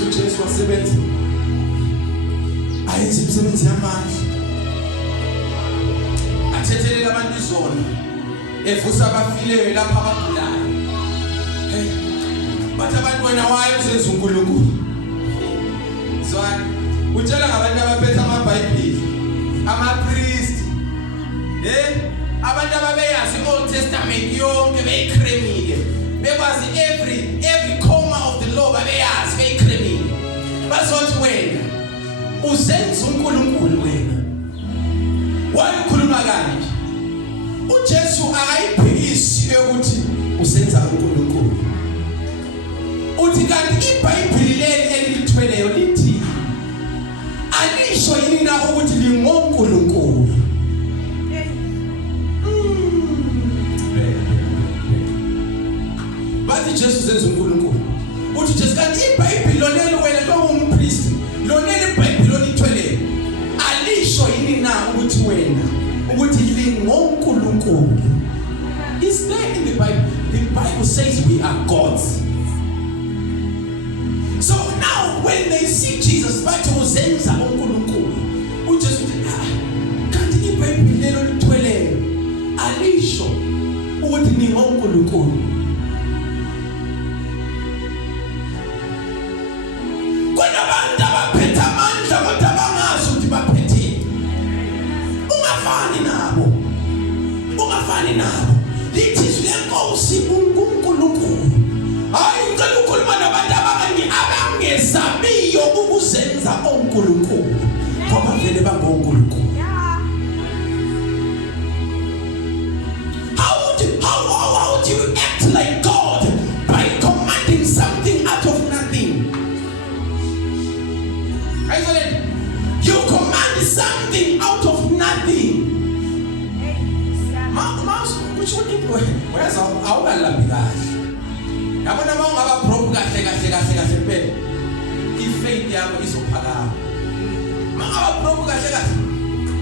uJesu wasebenza ayenza imisebenzi yamandla, athethelela abantu izona, evusa abafileyo lapha abagulayo. Hey, bathi abantu wena waye uzenza uNkulunkulu. Zwana utshela ngabantu abaphethe amabhayibheli, amapriest, abantu ababeyazi iOld Testament yonke beyikremile, bekwazi every comma of the law babeyazi beyikremile. Bazothi wena uzenza uNkulunkulu wena. Wayikhuluma kanje. uJesu akayiphikisi ukuthi usenza uNkulunkulu. Uthi kanti iBhayibheli leli elithweleyo lithi alisho yini na ukuthi lingoNkulunkulu? Bathi Jesu uzenza uNkulunkulu. Uthi Jesu kanti iBhayibheli leli wena longumpriest, leli iBhayibheli olithweleyo alisho yini na ukuthi wena ukuthi lingoNkulunkulu? Is there in the Bible? The Bible says we are gods. So now when they see Jesus bathi uzenza uNkulunkulu, uJesu uthi kanti iBhayibheli lelo olithweleyo alisho ukuthi ningoNkulunkulu. Kunabantu abaphethe amandla kodwa bangazi ukuthi baphethe. Ungafani nabo. Lithi lenkosi uNkulunkulu. Hayi uNkulunkulu manabantu abangesabiyo ukuzenza oNkulunkulu. Ngoba vele bangoNkulunkulu. How do you act like God by commanding something out of nothing? You command something out of nothing. Which one where's our labigage? Yabona mawungaba broke kahle phela. Ifaith yakho izophakama. Mawungaba broke kahle.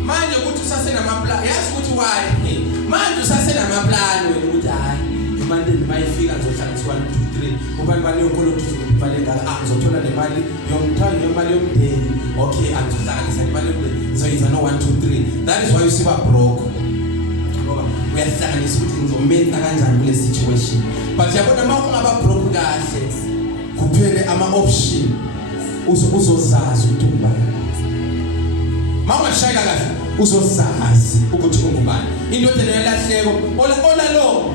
Manje ukuthi usase namaplan, yazi ukuthi why? Manje usase namaplan wena ukuthi hayi, imali mayifika ngizohlanganiswa 1 2 3. Ubani bani yonkolo imali engaka ngizothola nemali yomthwalo nemali yomndeni. Okay, angizohlanganisa imali yomndeni. Ngizoyiza no 1 2 3. That is why you see ba broke. Uyahlanganisa ukuthi ngizomenta kanjani kule situation. But yabona mawungaba broke kahle kuphele ama option uzozazi ukuthi ungubani. Mawungashayeka kahle uzozazi ukuthi ungubani. Indoda lelahleko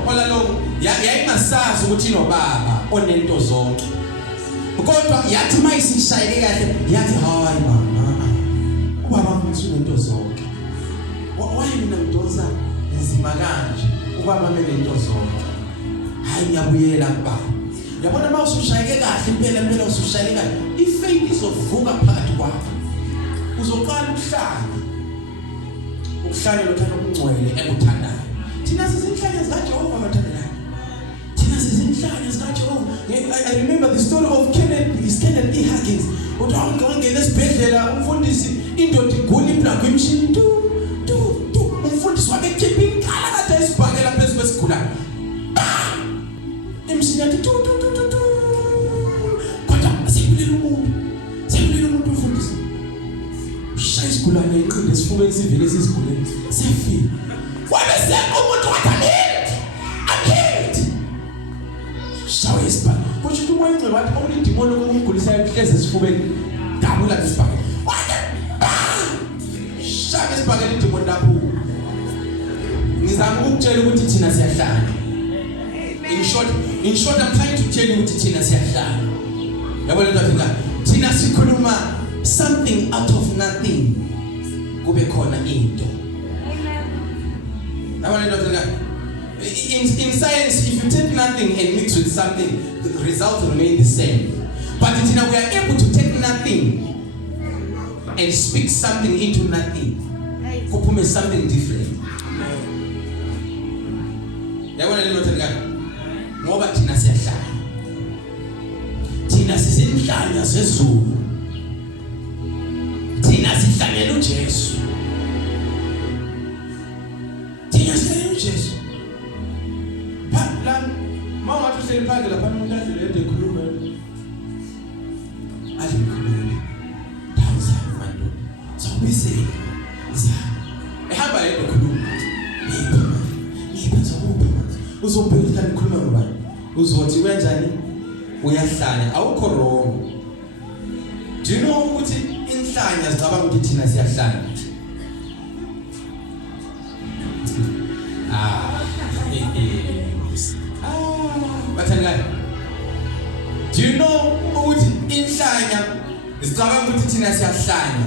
ola lo yayingasazi ukuthi inobaba onento zonke. Kodwa yathi mayisishayeke kahle yathi hayi mama ubaba unento zonke. Why mina ngidonsa nzima kanje ubaba menento zonke? Hayi ngiyabuyela kubaba. Yabona mawusushayeke kahle impela usushayeke kahle, ifaith izovuka phakathi kwakho. Uzoqala ukuhlanya lothando okungcwele ekuthandayo. Thina sizinhlanya zikaJehova bathandanayo. Thina sizinhlanya zikaJehova. I remember the story of Kenneth E. Hagins. Uthi wangena esibhedlela umfundisi indoda igula ibhlakwe imshini umfundisi wabekhipha inkala kade esibhakela phezu kwesigulane. Imshini yathi kodwa sembulile umuntu umfundisi. Ushaya isigulane inqindi esifubeni sivele sesigulane sefile. Wabesekho umuntu akhethi. Shawe isibhakela. Kusho ukuthi umoya wathi only demon okumgulisa yahleze esifubeni dabula isibhakela. Shaka isibhakela idemon lapho. Ngizama ukutshela ukuthi thina siyahlala. In short I'm trying to tell you ukuthi thina siyahlala. Yabona lento afika. Thina sikhuluma something out of nothing. Kube khona into. Yabona lento afika. In science, if you take nothing and mix with something, the results remain the same. But thina we are able to take nothing and speak something into nothing. Kuphume something different. le bathandekayo ngoba thina siyahlala thina sizinhlanya zezulu thina sihlangela uJesu thina sihlangela uJesu la mama uhleli phandle lapha umuntu adlule ekhuluma alikhuluma dansa manje sawubisela ehamba yedwa ekhuluma ngipha zokuba uzobheka ukukhuluma ngobani uzothi kanjani uyahlanya awukho wrong. Do you know ukuthi inhlanya zicabanga ukuthi thina siyahlanya? Bathandekayo, do you know ukuthi inhlanya zicabanga ukuthi thina siyahlanya?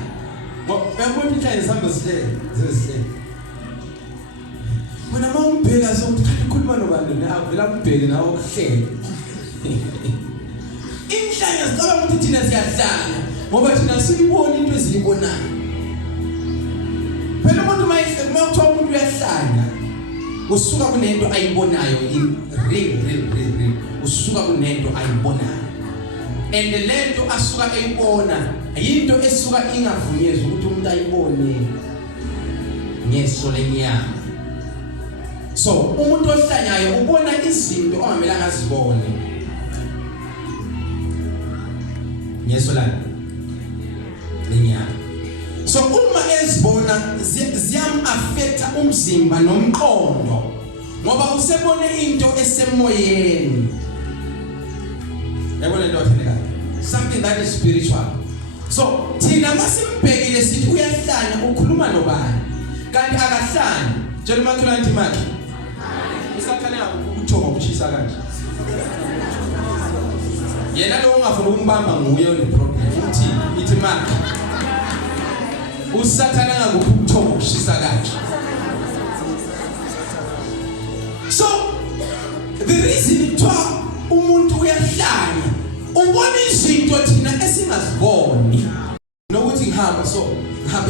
Uyabona inhlanya zihamba zihlele. Wena mawubheka sokuthi ukhuluma nobani na vela ubheke nawe ukuhlele. Inhlanya zicabanga ukuthi thina siyahlanya ngoba thina siyibona into eziyibonayo. Phela umuntu mayithiwa umuntu uyahlanya usuka kunento ayibonayo real usuka kunento ayibonayo and lento asuka eyibona yinto esuka ingavunyezwa ukuthi umuntu ayibone ngeso lenyama. So umuntu ohlanyayo ubona izinto ongamelanga azibone ngeso lenyama. So uma ezibona ziyam affecta umzimba nomqondo ngoba usebone into esemoyeni. Yabona into ethandekayo, something that is spiritual. So thina masimbhekile sithi uyahlanya ukhuluma nobani kanti akahlanya. Tshela umakhelwane makhe usakhanya ukuthoba ukushisa kanje. Yena lo ungafuna ukumbamba nguye one problem uthi ithi makhe usathana ngakuthoba ukushisa kanje. So the reason kuthiwa umuntu uyahlanya ubona izinto thina esingaziboni nokuthi ngihamba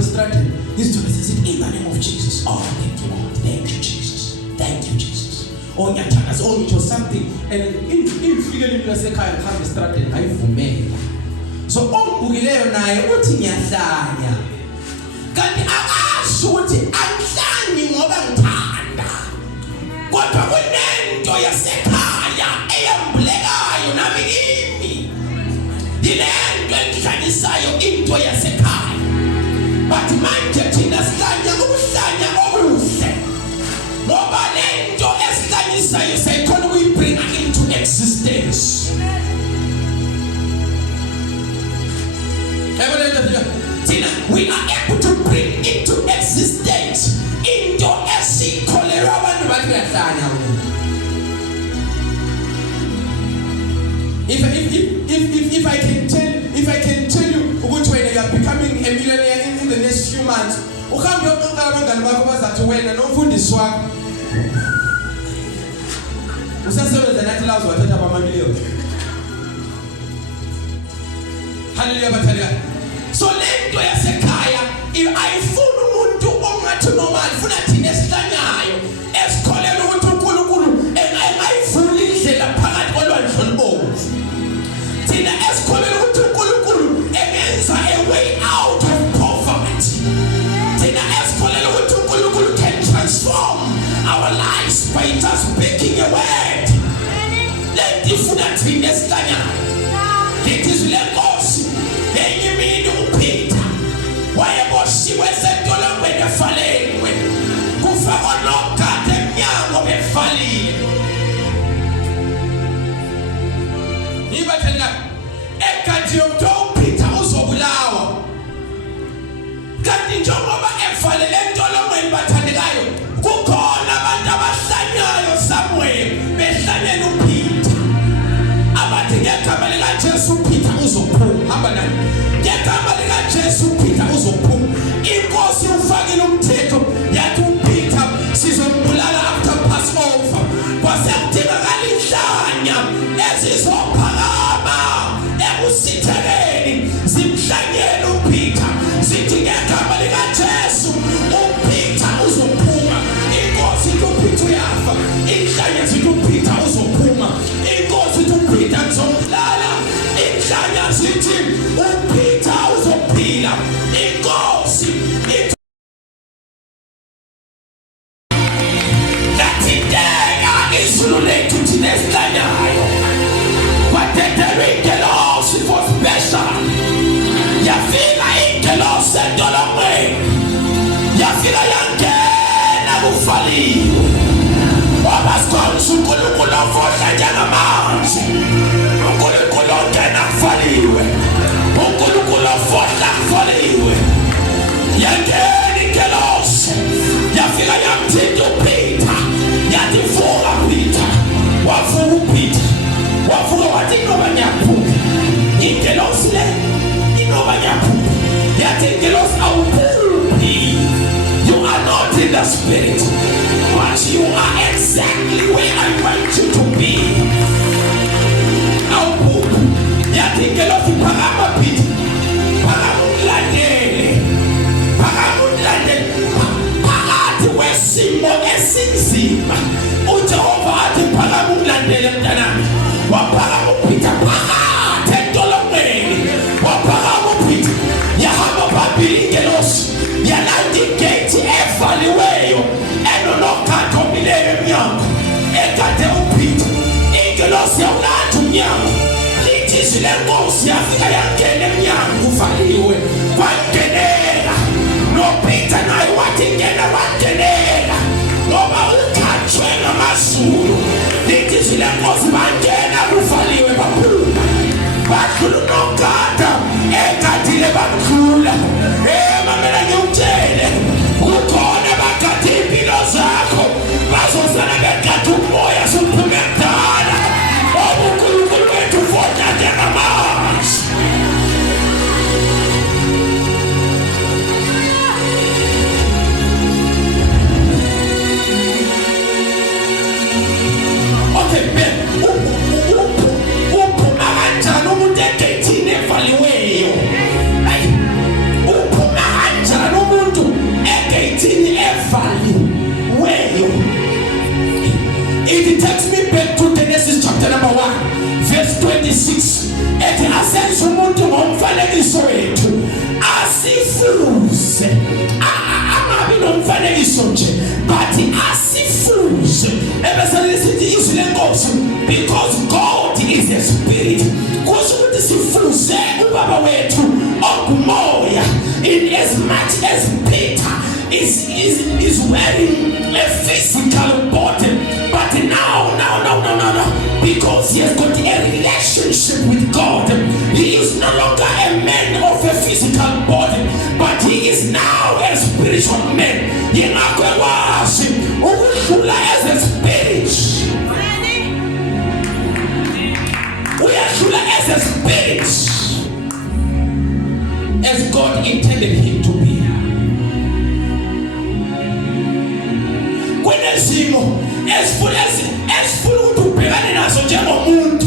estradeni izinto lezi in the name of Jesus. Oh thank you Lord, thank you Jesus, thank you Jesus. Oh ngiyathanda ngitsho something and ifikele into yasekhaya ngihamba estradeni ngayivumela. So ombukileyo naye uthi ngiyahlanya kanti akazi ukuthi angihlanyi ngoba ngithanda kodwa kunento yasekhaya eyambulekayo nami kimi dilento engihlanyisayo into yasekhaya. But manje thina sihlanya ukuhlanya okuhle ngoba lento esihlanyisayo sayikhona ukuyibringa into existence. We are able to bring into existence into esikholera abantu bathi bayahlanya. If I can tell you ukuthi wena you are becoming a millionaire in the next few months, uhambe uyoqala abangani bakho bazathi wena nomfundisi wakho usasebenza nathi la uzothatha ama-million. Hallelujah bathandekayo. So lento yasekhaya ayifuni umuntu ongathi normal, funa thina esihlanyayo esikholela ukuthi uNkulunkulu engayivula indlela phakathi kolwandle olubomvu. Thina esikholela ukuthi uNkulunkulu engenza a way out of poverty. Thina esikholela ukuthi uNkulunkulu can transform our lives by just speaking a word. Lento ifuna thina esihlanyayo. Lithi lenkosi enyimini uPeter wayeboshiwe esentolongweni efalelwe kufakwa nogada emnyango befalile. Ibathandekayo ekhathi yokuthiwa uPeter uzobulawa kanti njengoba efalele entolongweni bathandekayo kukhona abantu abahlanyayo somewhere behlanyela uPeter abathi ngegama Ubaluleke ukuthi nesilanyayo. Kwathethela ingelosi for special. Yafika ingelosi entolongweni. Yafika yangena kufaliwe. Wabasikholisa uNkulunkulu ofohla njengamanzi. uNkulunkulu ongena kufaliwe. uNkulunkulu ofohla kufaliwe. Yangena ingelosi. Yafika yamthinta uPeter. Yathi vuka Peter. Wavuka uPeter. Wavuka wathi ngoba ngiyaphupha. Ingelosi le ngoba ngiyaphupha. Yathi ingelosi awuphuphi. You are not in the spirit, but you are exactly where I want you to be. Awuphuphi. Yathi ingelosi phakama Peter. Phakama umlandele. Phakama umlandele. Phakathi wesimo esinzima. uJehova athi phakama umlandele mntanami. Waphakama uPeter phakathi entolongweni. Waphakama uPeter. Yahamba phambili ingelosi. Yalanda igate evaliweyo. Enonogada omileyo emnyango. Egade uPeter. Ingelosi yawulanda umnyango. Lithi izwi lenkosi yafika yangena emnyango uvaliwe. Wangenela. NoPeter naye wathi ngena wangenela. Ngoba ukhatshwe ngamazulu. Lithi izwi lenkosi bangena kuvaliwe baphuma. Badlula unogada. Egadile bamkhula. Mamela ngiyutshele. Kukhona bagade impilo zakho. Bazozana begade umoya suphume kudala. uNkulunkulu wethu ufona njengamanzi. Okay, uphuma kanjani umuntu egethini evaliweyo? Uphuma kanjani umuntu egethini evaliweyo? It takes me back to Genesis chapter number 1 verse 26. Ethi asenze umuntu ngomfanekiso wethu asifuze. Angabi nomfanekiso nje but asifuze. Ebese lisithi izwi lenkosi because God is a spirit. Kusho ukuthi sifuze ubaba wethu okumoya. In as much as Peter is wearing a physical body, but now, because he has got a relationship with God, he is no longer a man of a physical body, but he is now a spiritual man. Yengakwazi ukudlula as a spirit. Uyadlula as a spirit, as God intended him to be. Kwenesimo esifuna ukuthi ubhekane nazo njengomuntu.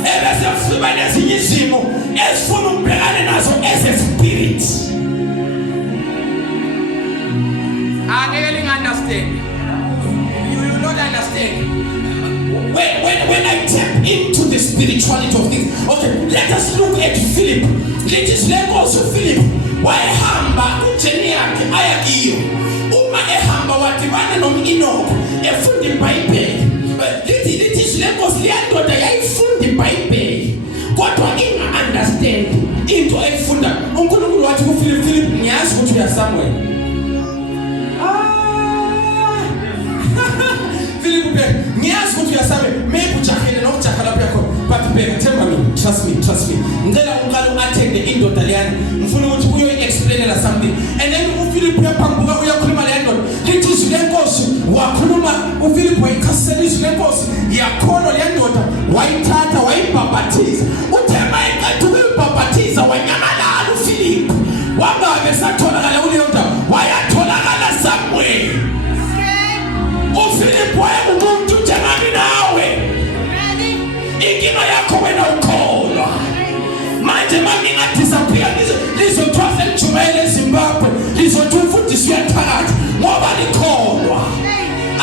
Ebese kuba nezinye izimo esifuna ubhekane nazo as a spirit. Angeke linga-understand. You will not understand. When I tap into the spirituality of things. Okay, let us look at Philip. Let us look also Philip. Wayehamba ujeni yakhe ayakiyo. Uma ehamba wadibana nomInoko efunda iBhayibheli. Lithi izwi lenkosi liyandoda yayifunda iBhayibheli. Kodwa inga-understand into eyifunda. uNkulunkulu wathi kuPhilip, Philip ngiyazi ukuthi uyaSamuel. Philip ngiyazi ukuthi uyaSamuel. Maybe ujahile nokujaha lapho yakho. But bheka themba mina, trust me. Ngicela uqala uattende indoda leyana. Ngifuna ukuthi uyoyi-explainela something. And then uPhilip uyaphambuka uyakhuluma le ndoda. Lithi izwi lenkosi wakhuluma uPhilip wayikhasela izwi lenkosi. Yakholwa le ndoda wayithatha wayibhabhathiza. Uthemba eqeda ukuyibhabhathiza wanyamalala uPhilip. Wangabe satholakala kuleyo ndawo wayatholakala somewhere. uPhilip wayengumuntu njengami nawe. Inkinga yakho wena ukholwa. Manje mangingadisappear lizothwasa eJumayela eZimbabwe lizothi umfundisi uyathakatha ngoba likholwa.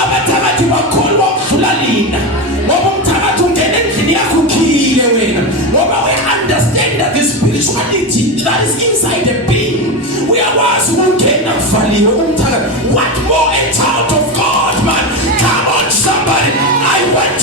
Abathakathi bakholwa ukudlula lina. Ngoba umthakathi ungena endlini yakho ukhile wena. Ngoba we understand that the spirituality that is inside the being. Uyakwazi ukungena kuvaliwe umthakathi. What more a child of God, man? Come on somebody. I want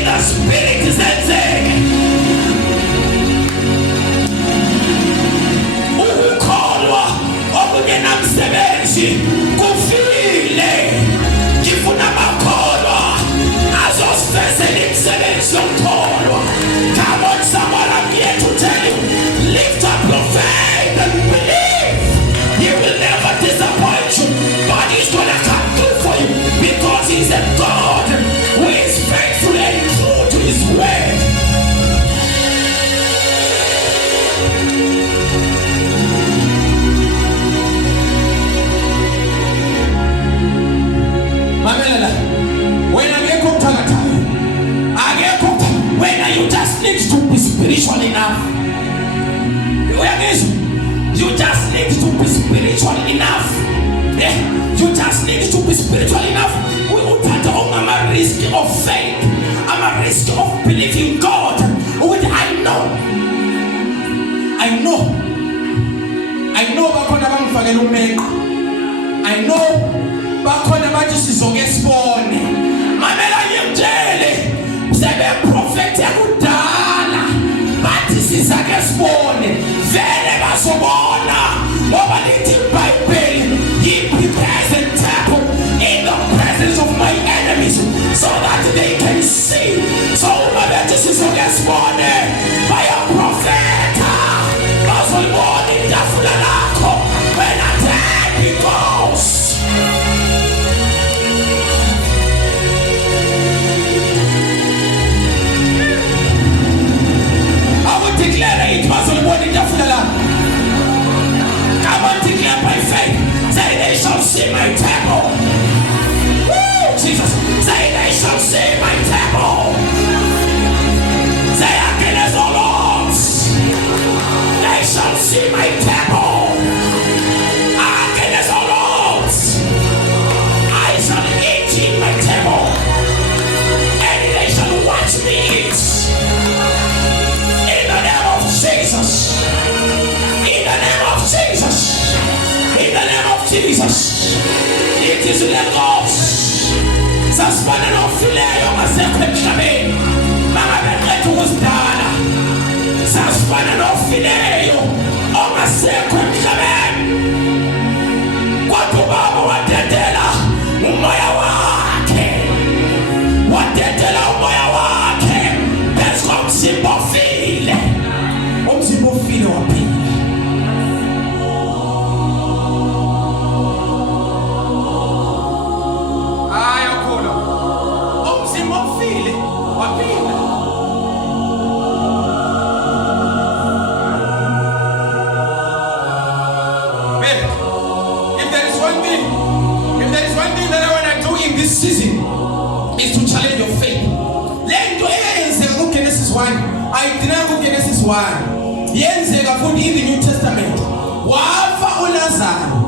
in the spirit zenzeke. Ukukholwa okungenamsebenzi kufile. Ngifuna amakholwa azosifezela imisebenzi yokukholwa. Come on, someone, I'm here to tell you, lift up your faith and believe. He will never disappoint you, but he's gonna come through for you because he's a God who is faithful and true to his word. Mamelela, when you just need to be spiritual enough. You just need to be spiritual enough. You just need to be spiritual enough. We will touch on a risk of faith. I'm a risk of believing God. Which I know bakona bangifakela umenqo. I know bakona bathi sizoke sibone. Mamela ngimtshele sebe prophet yakudala bathi sizake sibone vele basobona ngoba lithi iBhayibheli he prepares a table in the presence of my enemies so that they can see. So bathi sizoke sibone baya profeta bazolibona itafula lakho when attack goes. Declare it was on what it does. Come on, declare by faith. Say they shall see my table. Woo, Jesus. Say they shall see my table. Say against all odds. They shall see my table. Against all odds. I shall eat in my table. And they shall watch me eat. Jesus. In the name of Jesus. In the name of Jesus. It is Lagos. Suspend no fileo masekwe mhlabeni. Mangabethu kusidala. Suspend no fileo omasekwe mhlabeni. Kwathi baba wadedela umoya wakhe. Wadedela umoya wakhe. Phezu komzimba ofile. Umzimba ofile waphila. Ayakhona. Umzimba ofile waphila. Babe, if there is one thing that I want to do in this season is to challenge your faith. Lento eyenzeka kuGenesis 1. Ayidinanga kuGenesis 1. Yenzeka futhi in the New Testament. Wafa uLazaro.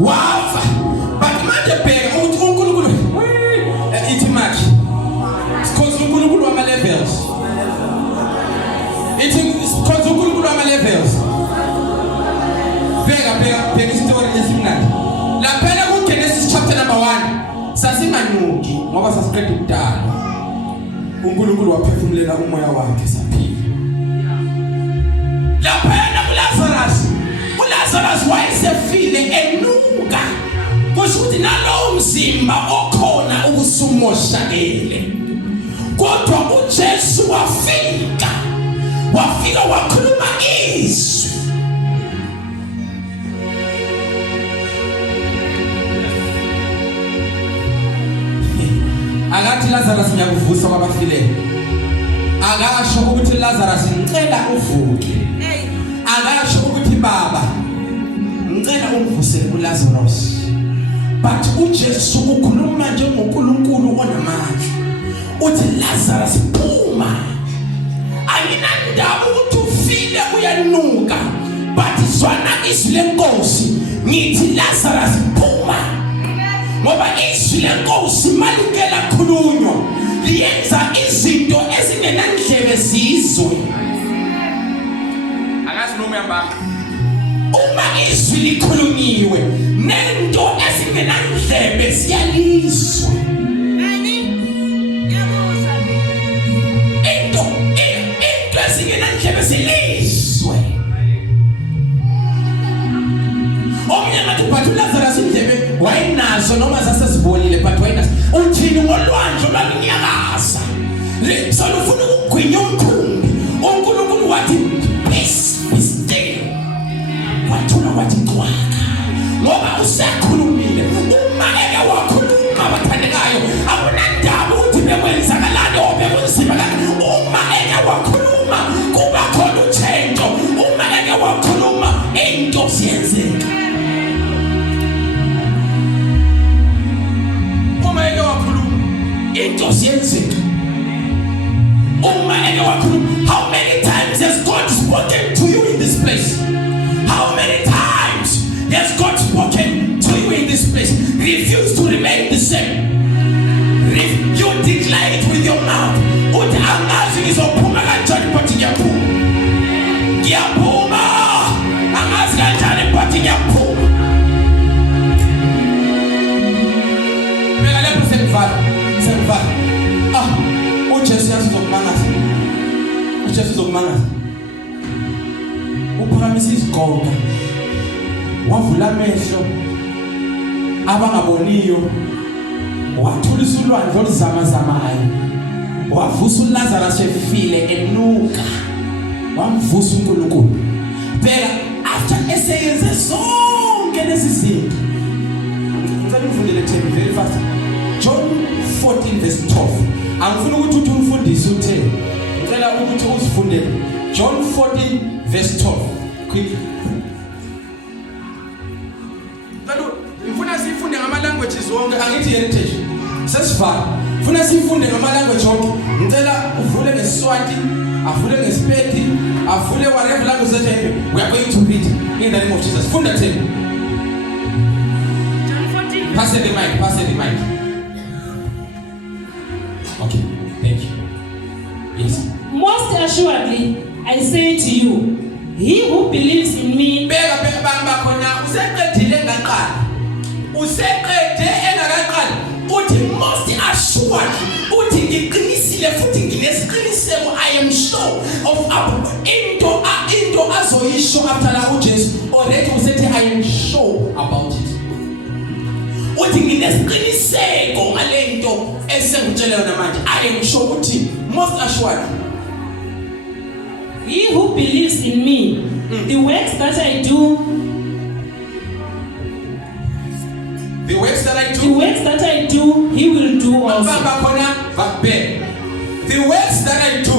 Wafa. But manje bheka ukuthi uNkulunkulu ithi manje. Because uNkulunkulu wama levels. Ithi because uNkulunkulu wama levels. Bheka istory esimnandi. Laphela kuGenesis chapter number 1. Sasimanuki ngoba sasiqeda ukudala. uNkulunkulu waphefumulela umoya wakhe saphila. Laphela uLazarus wayesefile enuka. Kusho ukuthi nalowo mzimba okhona ubusumoshakele. Kodwa uJesu wafika wakhuluma izwi. Akathi Lazarus ngiyakuvusa kwabafileyo. Akasho ukuthi Lazarus ngicela uvuke. Akasho ukuthi baba ngicela ungivuse uLazarus. But uJesu ukhuluma njengoNkulunkulu onamandla. Uthi Lazarus phuma. Ayinandaba ukuthi ufile uyanuka. But zwana izwi lenkosi ngithi Lazarus phuma. Ngoba izwi lenkosi malukela khulunywa liyenza izinto ezingenandlebe zizwe. Akazi noma yamba. Uma izwi likhulunyiwe nento ezingenandlebe ziyalizwa. ulwandle lwalunyakaza solufuna ukugwinya umkhumbi uNkulunkulu wathi peace be still wathula wathi cwaka ngoba usekhulumile uma eke wakhuluma bathandekayo akunandaba ukuthi bekwenzakalani obekunzima uma eke wakhuluma kuba khona utshentsho uma eke wakhuluma into ziyenzeka uma eke wakhuluma into ziyenzeka uma eke wakhuluma. How many times has God spoken to you in this place? How many times has God spoken to you in this place? Refuse to remain the same. You declare it with your mouth. Uthi angazi ngizophuma kanjani but ngiyaphuma. Ngiyaphuma. Angazi kanjani but ngiyaphuma. Beka lapho sekuvala. uJesu yazokumangaza. uJesu uzokumangaza. Uphakamisa isigoga. Wavula amehlo abangaboniyo. Wathulisa ulwandle oluzamazamayo. Wavusa uLazarus efile enuka. Wamvusa uNkulunkulu. Phela after eseyenze zonke lezi zinto. Ngicela ufundele thembi very fast. John 14 verse 12. Angifuni ukuthi uthi umfundisi utheni. Ngicela ukuthi uzifundele. John 14 verse 12. Quick. Ngifuna sifunde ngama languages wonke angithi heritage. Sesivala. Ngifuna sifunde ngama language wonke. Ngicela uvule ngeSwati, avule ngeSpedi, avule whatever language that you have. We are going to read in the name of Jesus. Funda theni. John 14. Pass the mic. Okay, thank you. Yes. Most assuredly, I say to you, he who believes in me. Beka bamba khona useqedile engaqala. Useqede engaqala. Uthi most assuredly, uthi ngiqinisile futhi nginesiqiniseko I am sure of into azoyisho after la uJesu already usethi I am sure about it. Uthi nginesiqiniseko ngalento esengitshela yona manje I am sure uthi most assuredly. He who believes in me, the works that I do, he will do also. The works that I do,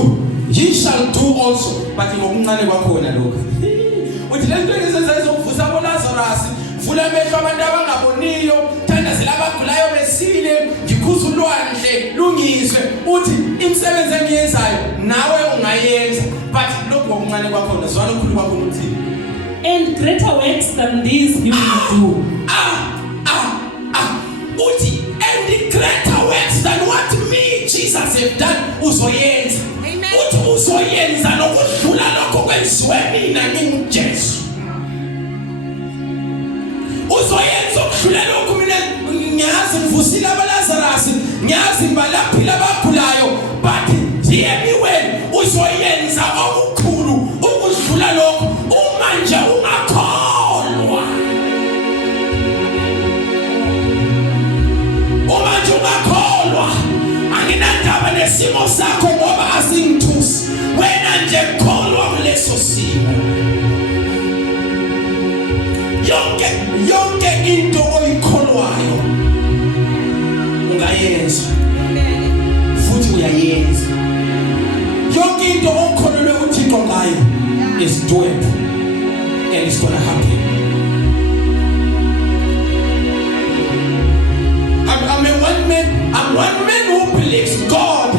ye shall do also. But ngokuncane kwakhona lokho. Uthi lento ezenzayizokuvusa boLazarus, vula amehlo abantu abangaboniyo, thandazela abagulayo besile, ngikhuza ulwandle lungiswe. Uthi imisebenzi engiyenzayo nawe ungayenza. But lokho ngokuncane kwakhona, zwala ukhulu kwakho uthi. And greater works than these you will do. Uthi and the greater works than what me Jesus have done uzoyenza. Uthi uzoyenza nokudlula lokho kwenziwe mina nginguJesu. Uzoyenza ukudlula lokho mina ngiyazi ngivusile abaLazarus, ngiyazi balaphila abagulayo, but hear me well, uzoyenza okukhulu ukudlula lokho uma nje ungakholwa. Uma nje ungakholwa anginandaba nesimo sakho ngoba asingithusi, wena nje kholwa kuleso simo. Yonke into oyikholwayo ungayenza futhi uyayenza. Yonke into okholelwe uThixo ngayo is doable and it's going to happen. I'm one man who believes God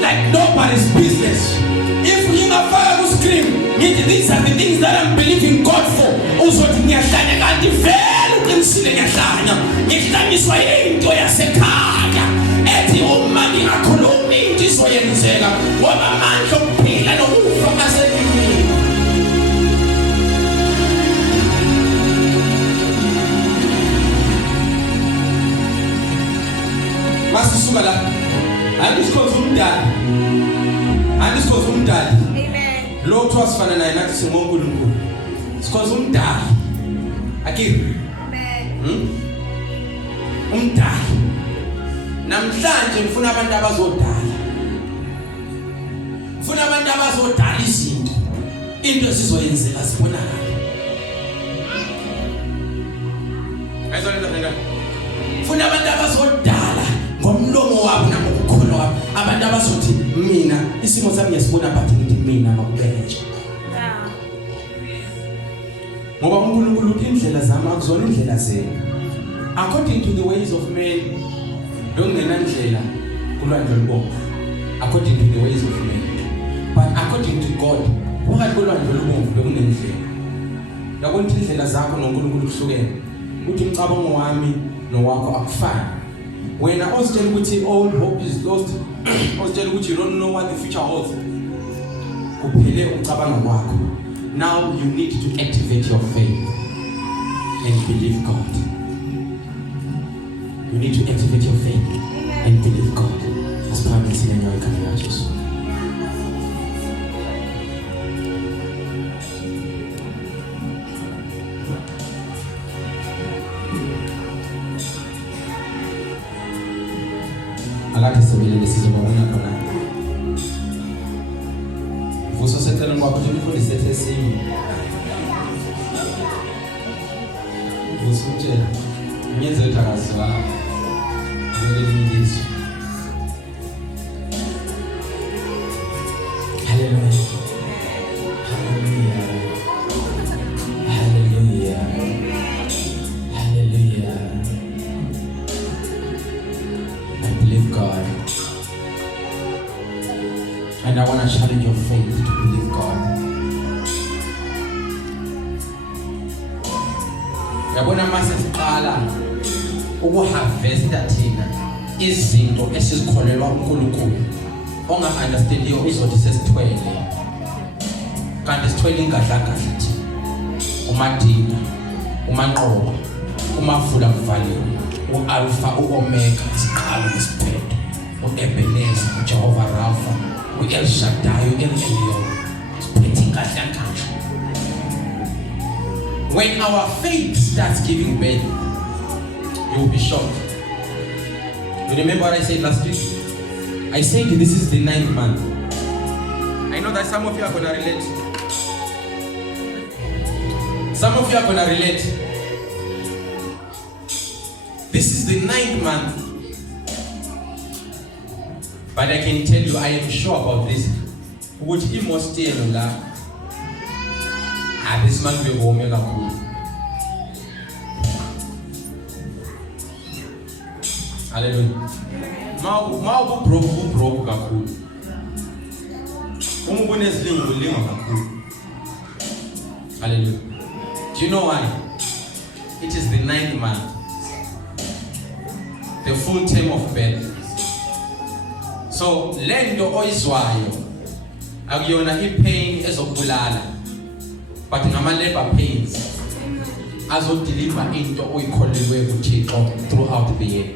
like nobody's business. If you not fire to scream, these are the things that I'm believing God for. Also, ngiyahlanya kanti vele uqinisile ngiyahlanya. Ngihlanyiswa into yasekhaya. Ethi uma ngingakhuluma into izoyenzeka ngoba amandla okuphila nokufa asekini. Masisuka la. Andisikhoza umdali. Amen. Lokho wasifana naye nathi singonkulunkulu. Sikhoza umdali. Akiri. Amen. Umdali. namhlanje ngifuna abantu abazodala. Ngifuna abantu abazodala izinto. Into esizoyenzeka sibonakala. Ayizolenda. Ngifuna abantu abazodala ngomlomo wabo nangokukholwa wabo. Abantu abazothi mina isimo sami ngiyasibona but ngithi mina makubeke. Ngoba uNkulunkulu indlela zami akuzona indlela zenu. According to the ways of men, bekungenandlela kulwandle lubomvu. According to the ways of men. But according to God, phakathi kolwandle lubomvu bekunendlela. Yabona indlela zakho noNkulunkulu kuhlukene. Uthi umcabango wami nowakho akufani. Wena ozitshela ukuthi all hope is lost, ozitshela ukuthi you don't know what the future holds. Kuphele umcabango wakho. Now you need to activate your faith and believe God. You need to activate your faith and believe God. As promised in your communities. Alakhe sebelele sizobona khona. Vuso setela ngwakho nje befundise sesimi. Vuso utshela ngenze uthakazo wakho. Ngilindizwe. Hallelujah. Hallelujah. Hallelujah. Hallelujah. I believe God. And I want to challenge your faith to believe God. Yabona mase siqala ukuharvesta thina izinto esizikholelwa uNkulunkulu onga-understandiyo izothi sesithwele kanti sithwele ingadla-gadla thina umadina umanqoba umavula mvaliwe u-alpha u-omega isiqalo nesiphetho u-ebeneza uJehova Rafa u-El Shaddai u-El Elyon siphethe ingadla-gadla. When our faith starts giving birth, you will be shocked. You remember what I said last week? I said this is the 9th month. I know that some of you are going to relate. Some of you are going to relate. This is the 9th month. But I can tell you, I am sure about this. Which you must tell this month will go mega cool. Hallelujah. Mau broke kakhulu. Umubone ezilingo ulinga kakhulu. Hallelujah. Do you know why? It is the 9th month. The full term of birth. So lento oyizwayo akuyona ipain ezokubulala. But ngama labor pains azodeliver into oyikholelwe kuThixo throughout the year.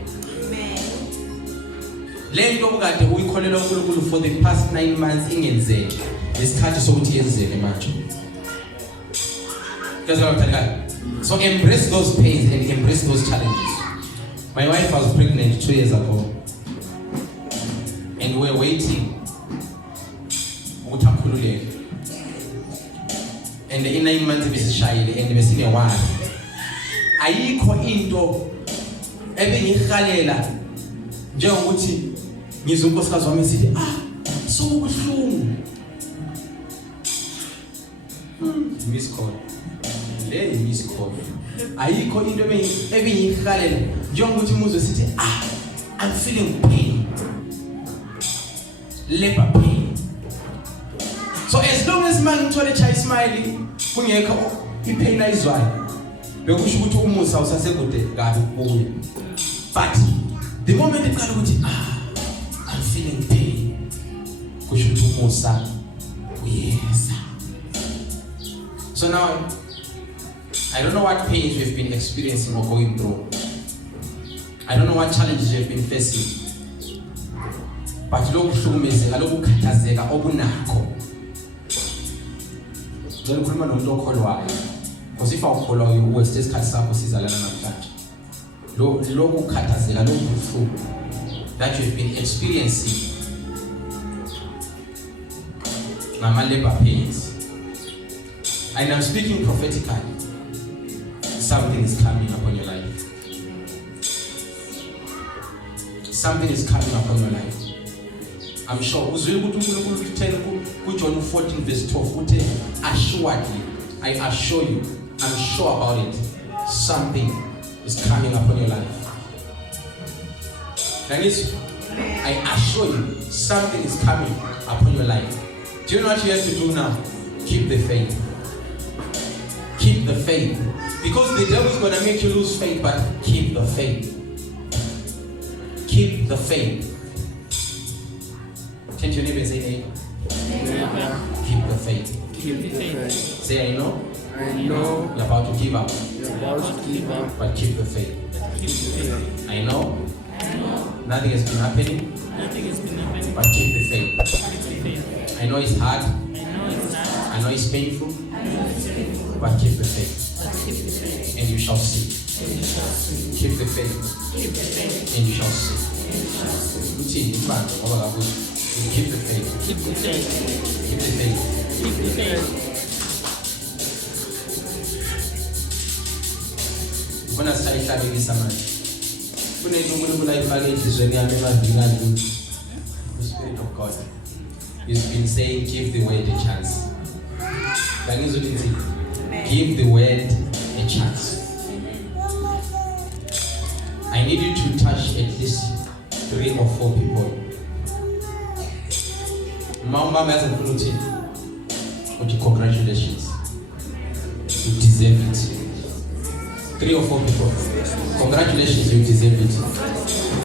Lento ukade uyikholelwa uNkulunkulu for the past 9 months ingenzeki. Lesikhathi sokuthi yenzeke manje. So embrace those pains and embrace those challenges. My wife was pregnant 2 years ago. And we were waiting. And in 9 months besishayile and besine wari. Ayikho into ebengikhalela njengokuthi ngizwe unkosikazi wami sithi so kubuhlungu. Miss call. Le miss call. Ayikho into ebengikhalela njengokuthi umuzwe sithi I'm feeling pain. Labor pain. So as long as man ngithole chai smile kungekho ipain ayizwayo bekusho ukuthi umusa usasekude kabi ukubuya. But the moment iqala ukuthi I'm feeling pain kusho ukuthi umusa uyeza. So now I don't know what pains we've been experiencing or going through. I don't know what challenges we've been facing. But lokuhlukumezeka lokukhathazeka okunakho ngeke ukhuluma nomuntu okholwayo because if awukholwayo uwese isikhathi sakho sizalana namhlanje lokukhathazeka lokubuhlungu that you've been experiencing labor pains, and I'm speaking prophetically, something is coming upon your life. Something is coming upon your life. I'm sure. John 14 verse 12. Assuredly, I assure you, I'm sure about it. Something is coming upon your life. And I assure you, something is coming upon your life. Do you know what you have to do now? Keep the faith. Keep the faith. Because the devil is going to make you lose faith, but keep the faith. Keep the faith. Turn to your neighbor and say, neighbor. Keep the faith. Keep the faith. Say, I know. I know. You're about to give up. You're about to give up. But keep the faith. Keep the faith. I know. I know. Nothing has been happening. Nothing has been happening. But keep the faith. Keep the faith. I know it's hard. I know it's hard. I know it's painful. I know it's painful. But keep the faith. But keep the faith. And you shall see. And you shall see. Keep the faith. Keep the faith. And you shall see. And you shall see. Keep the faith. Keep the faith. Keep the faith. Keep the faith. When I say having somebody, when I do life, I get is when I never the Spirit of God. He's been saying, give the word a chance. That is what it is. Give the word a chance. I need you to touch at least 3 or 4 people. Mama has a routine. Congratulations. You deserve it. 3 or 4 people. Congratulations, you deserve it.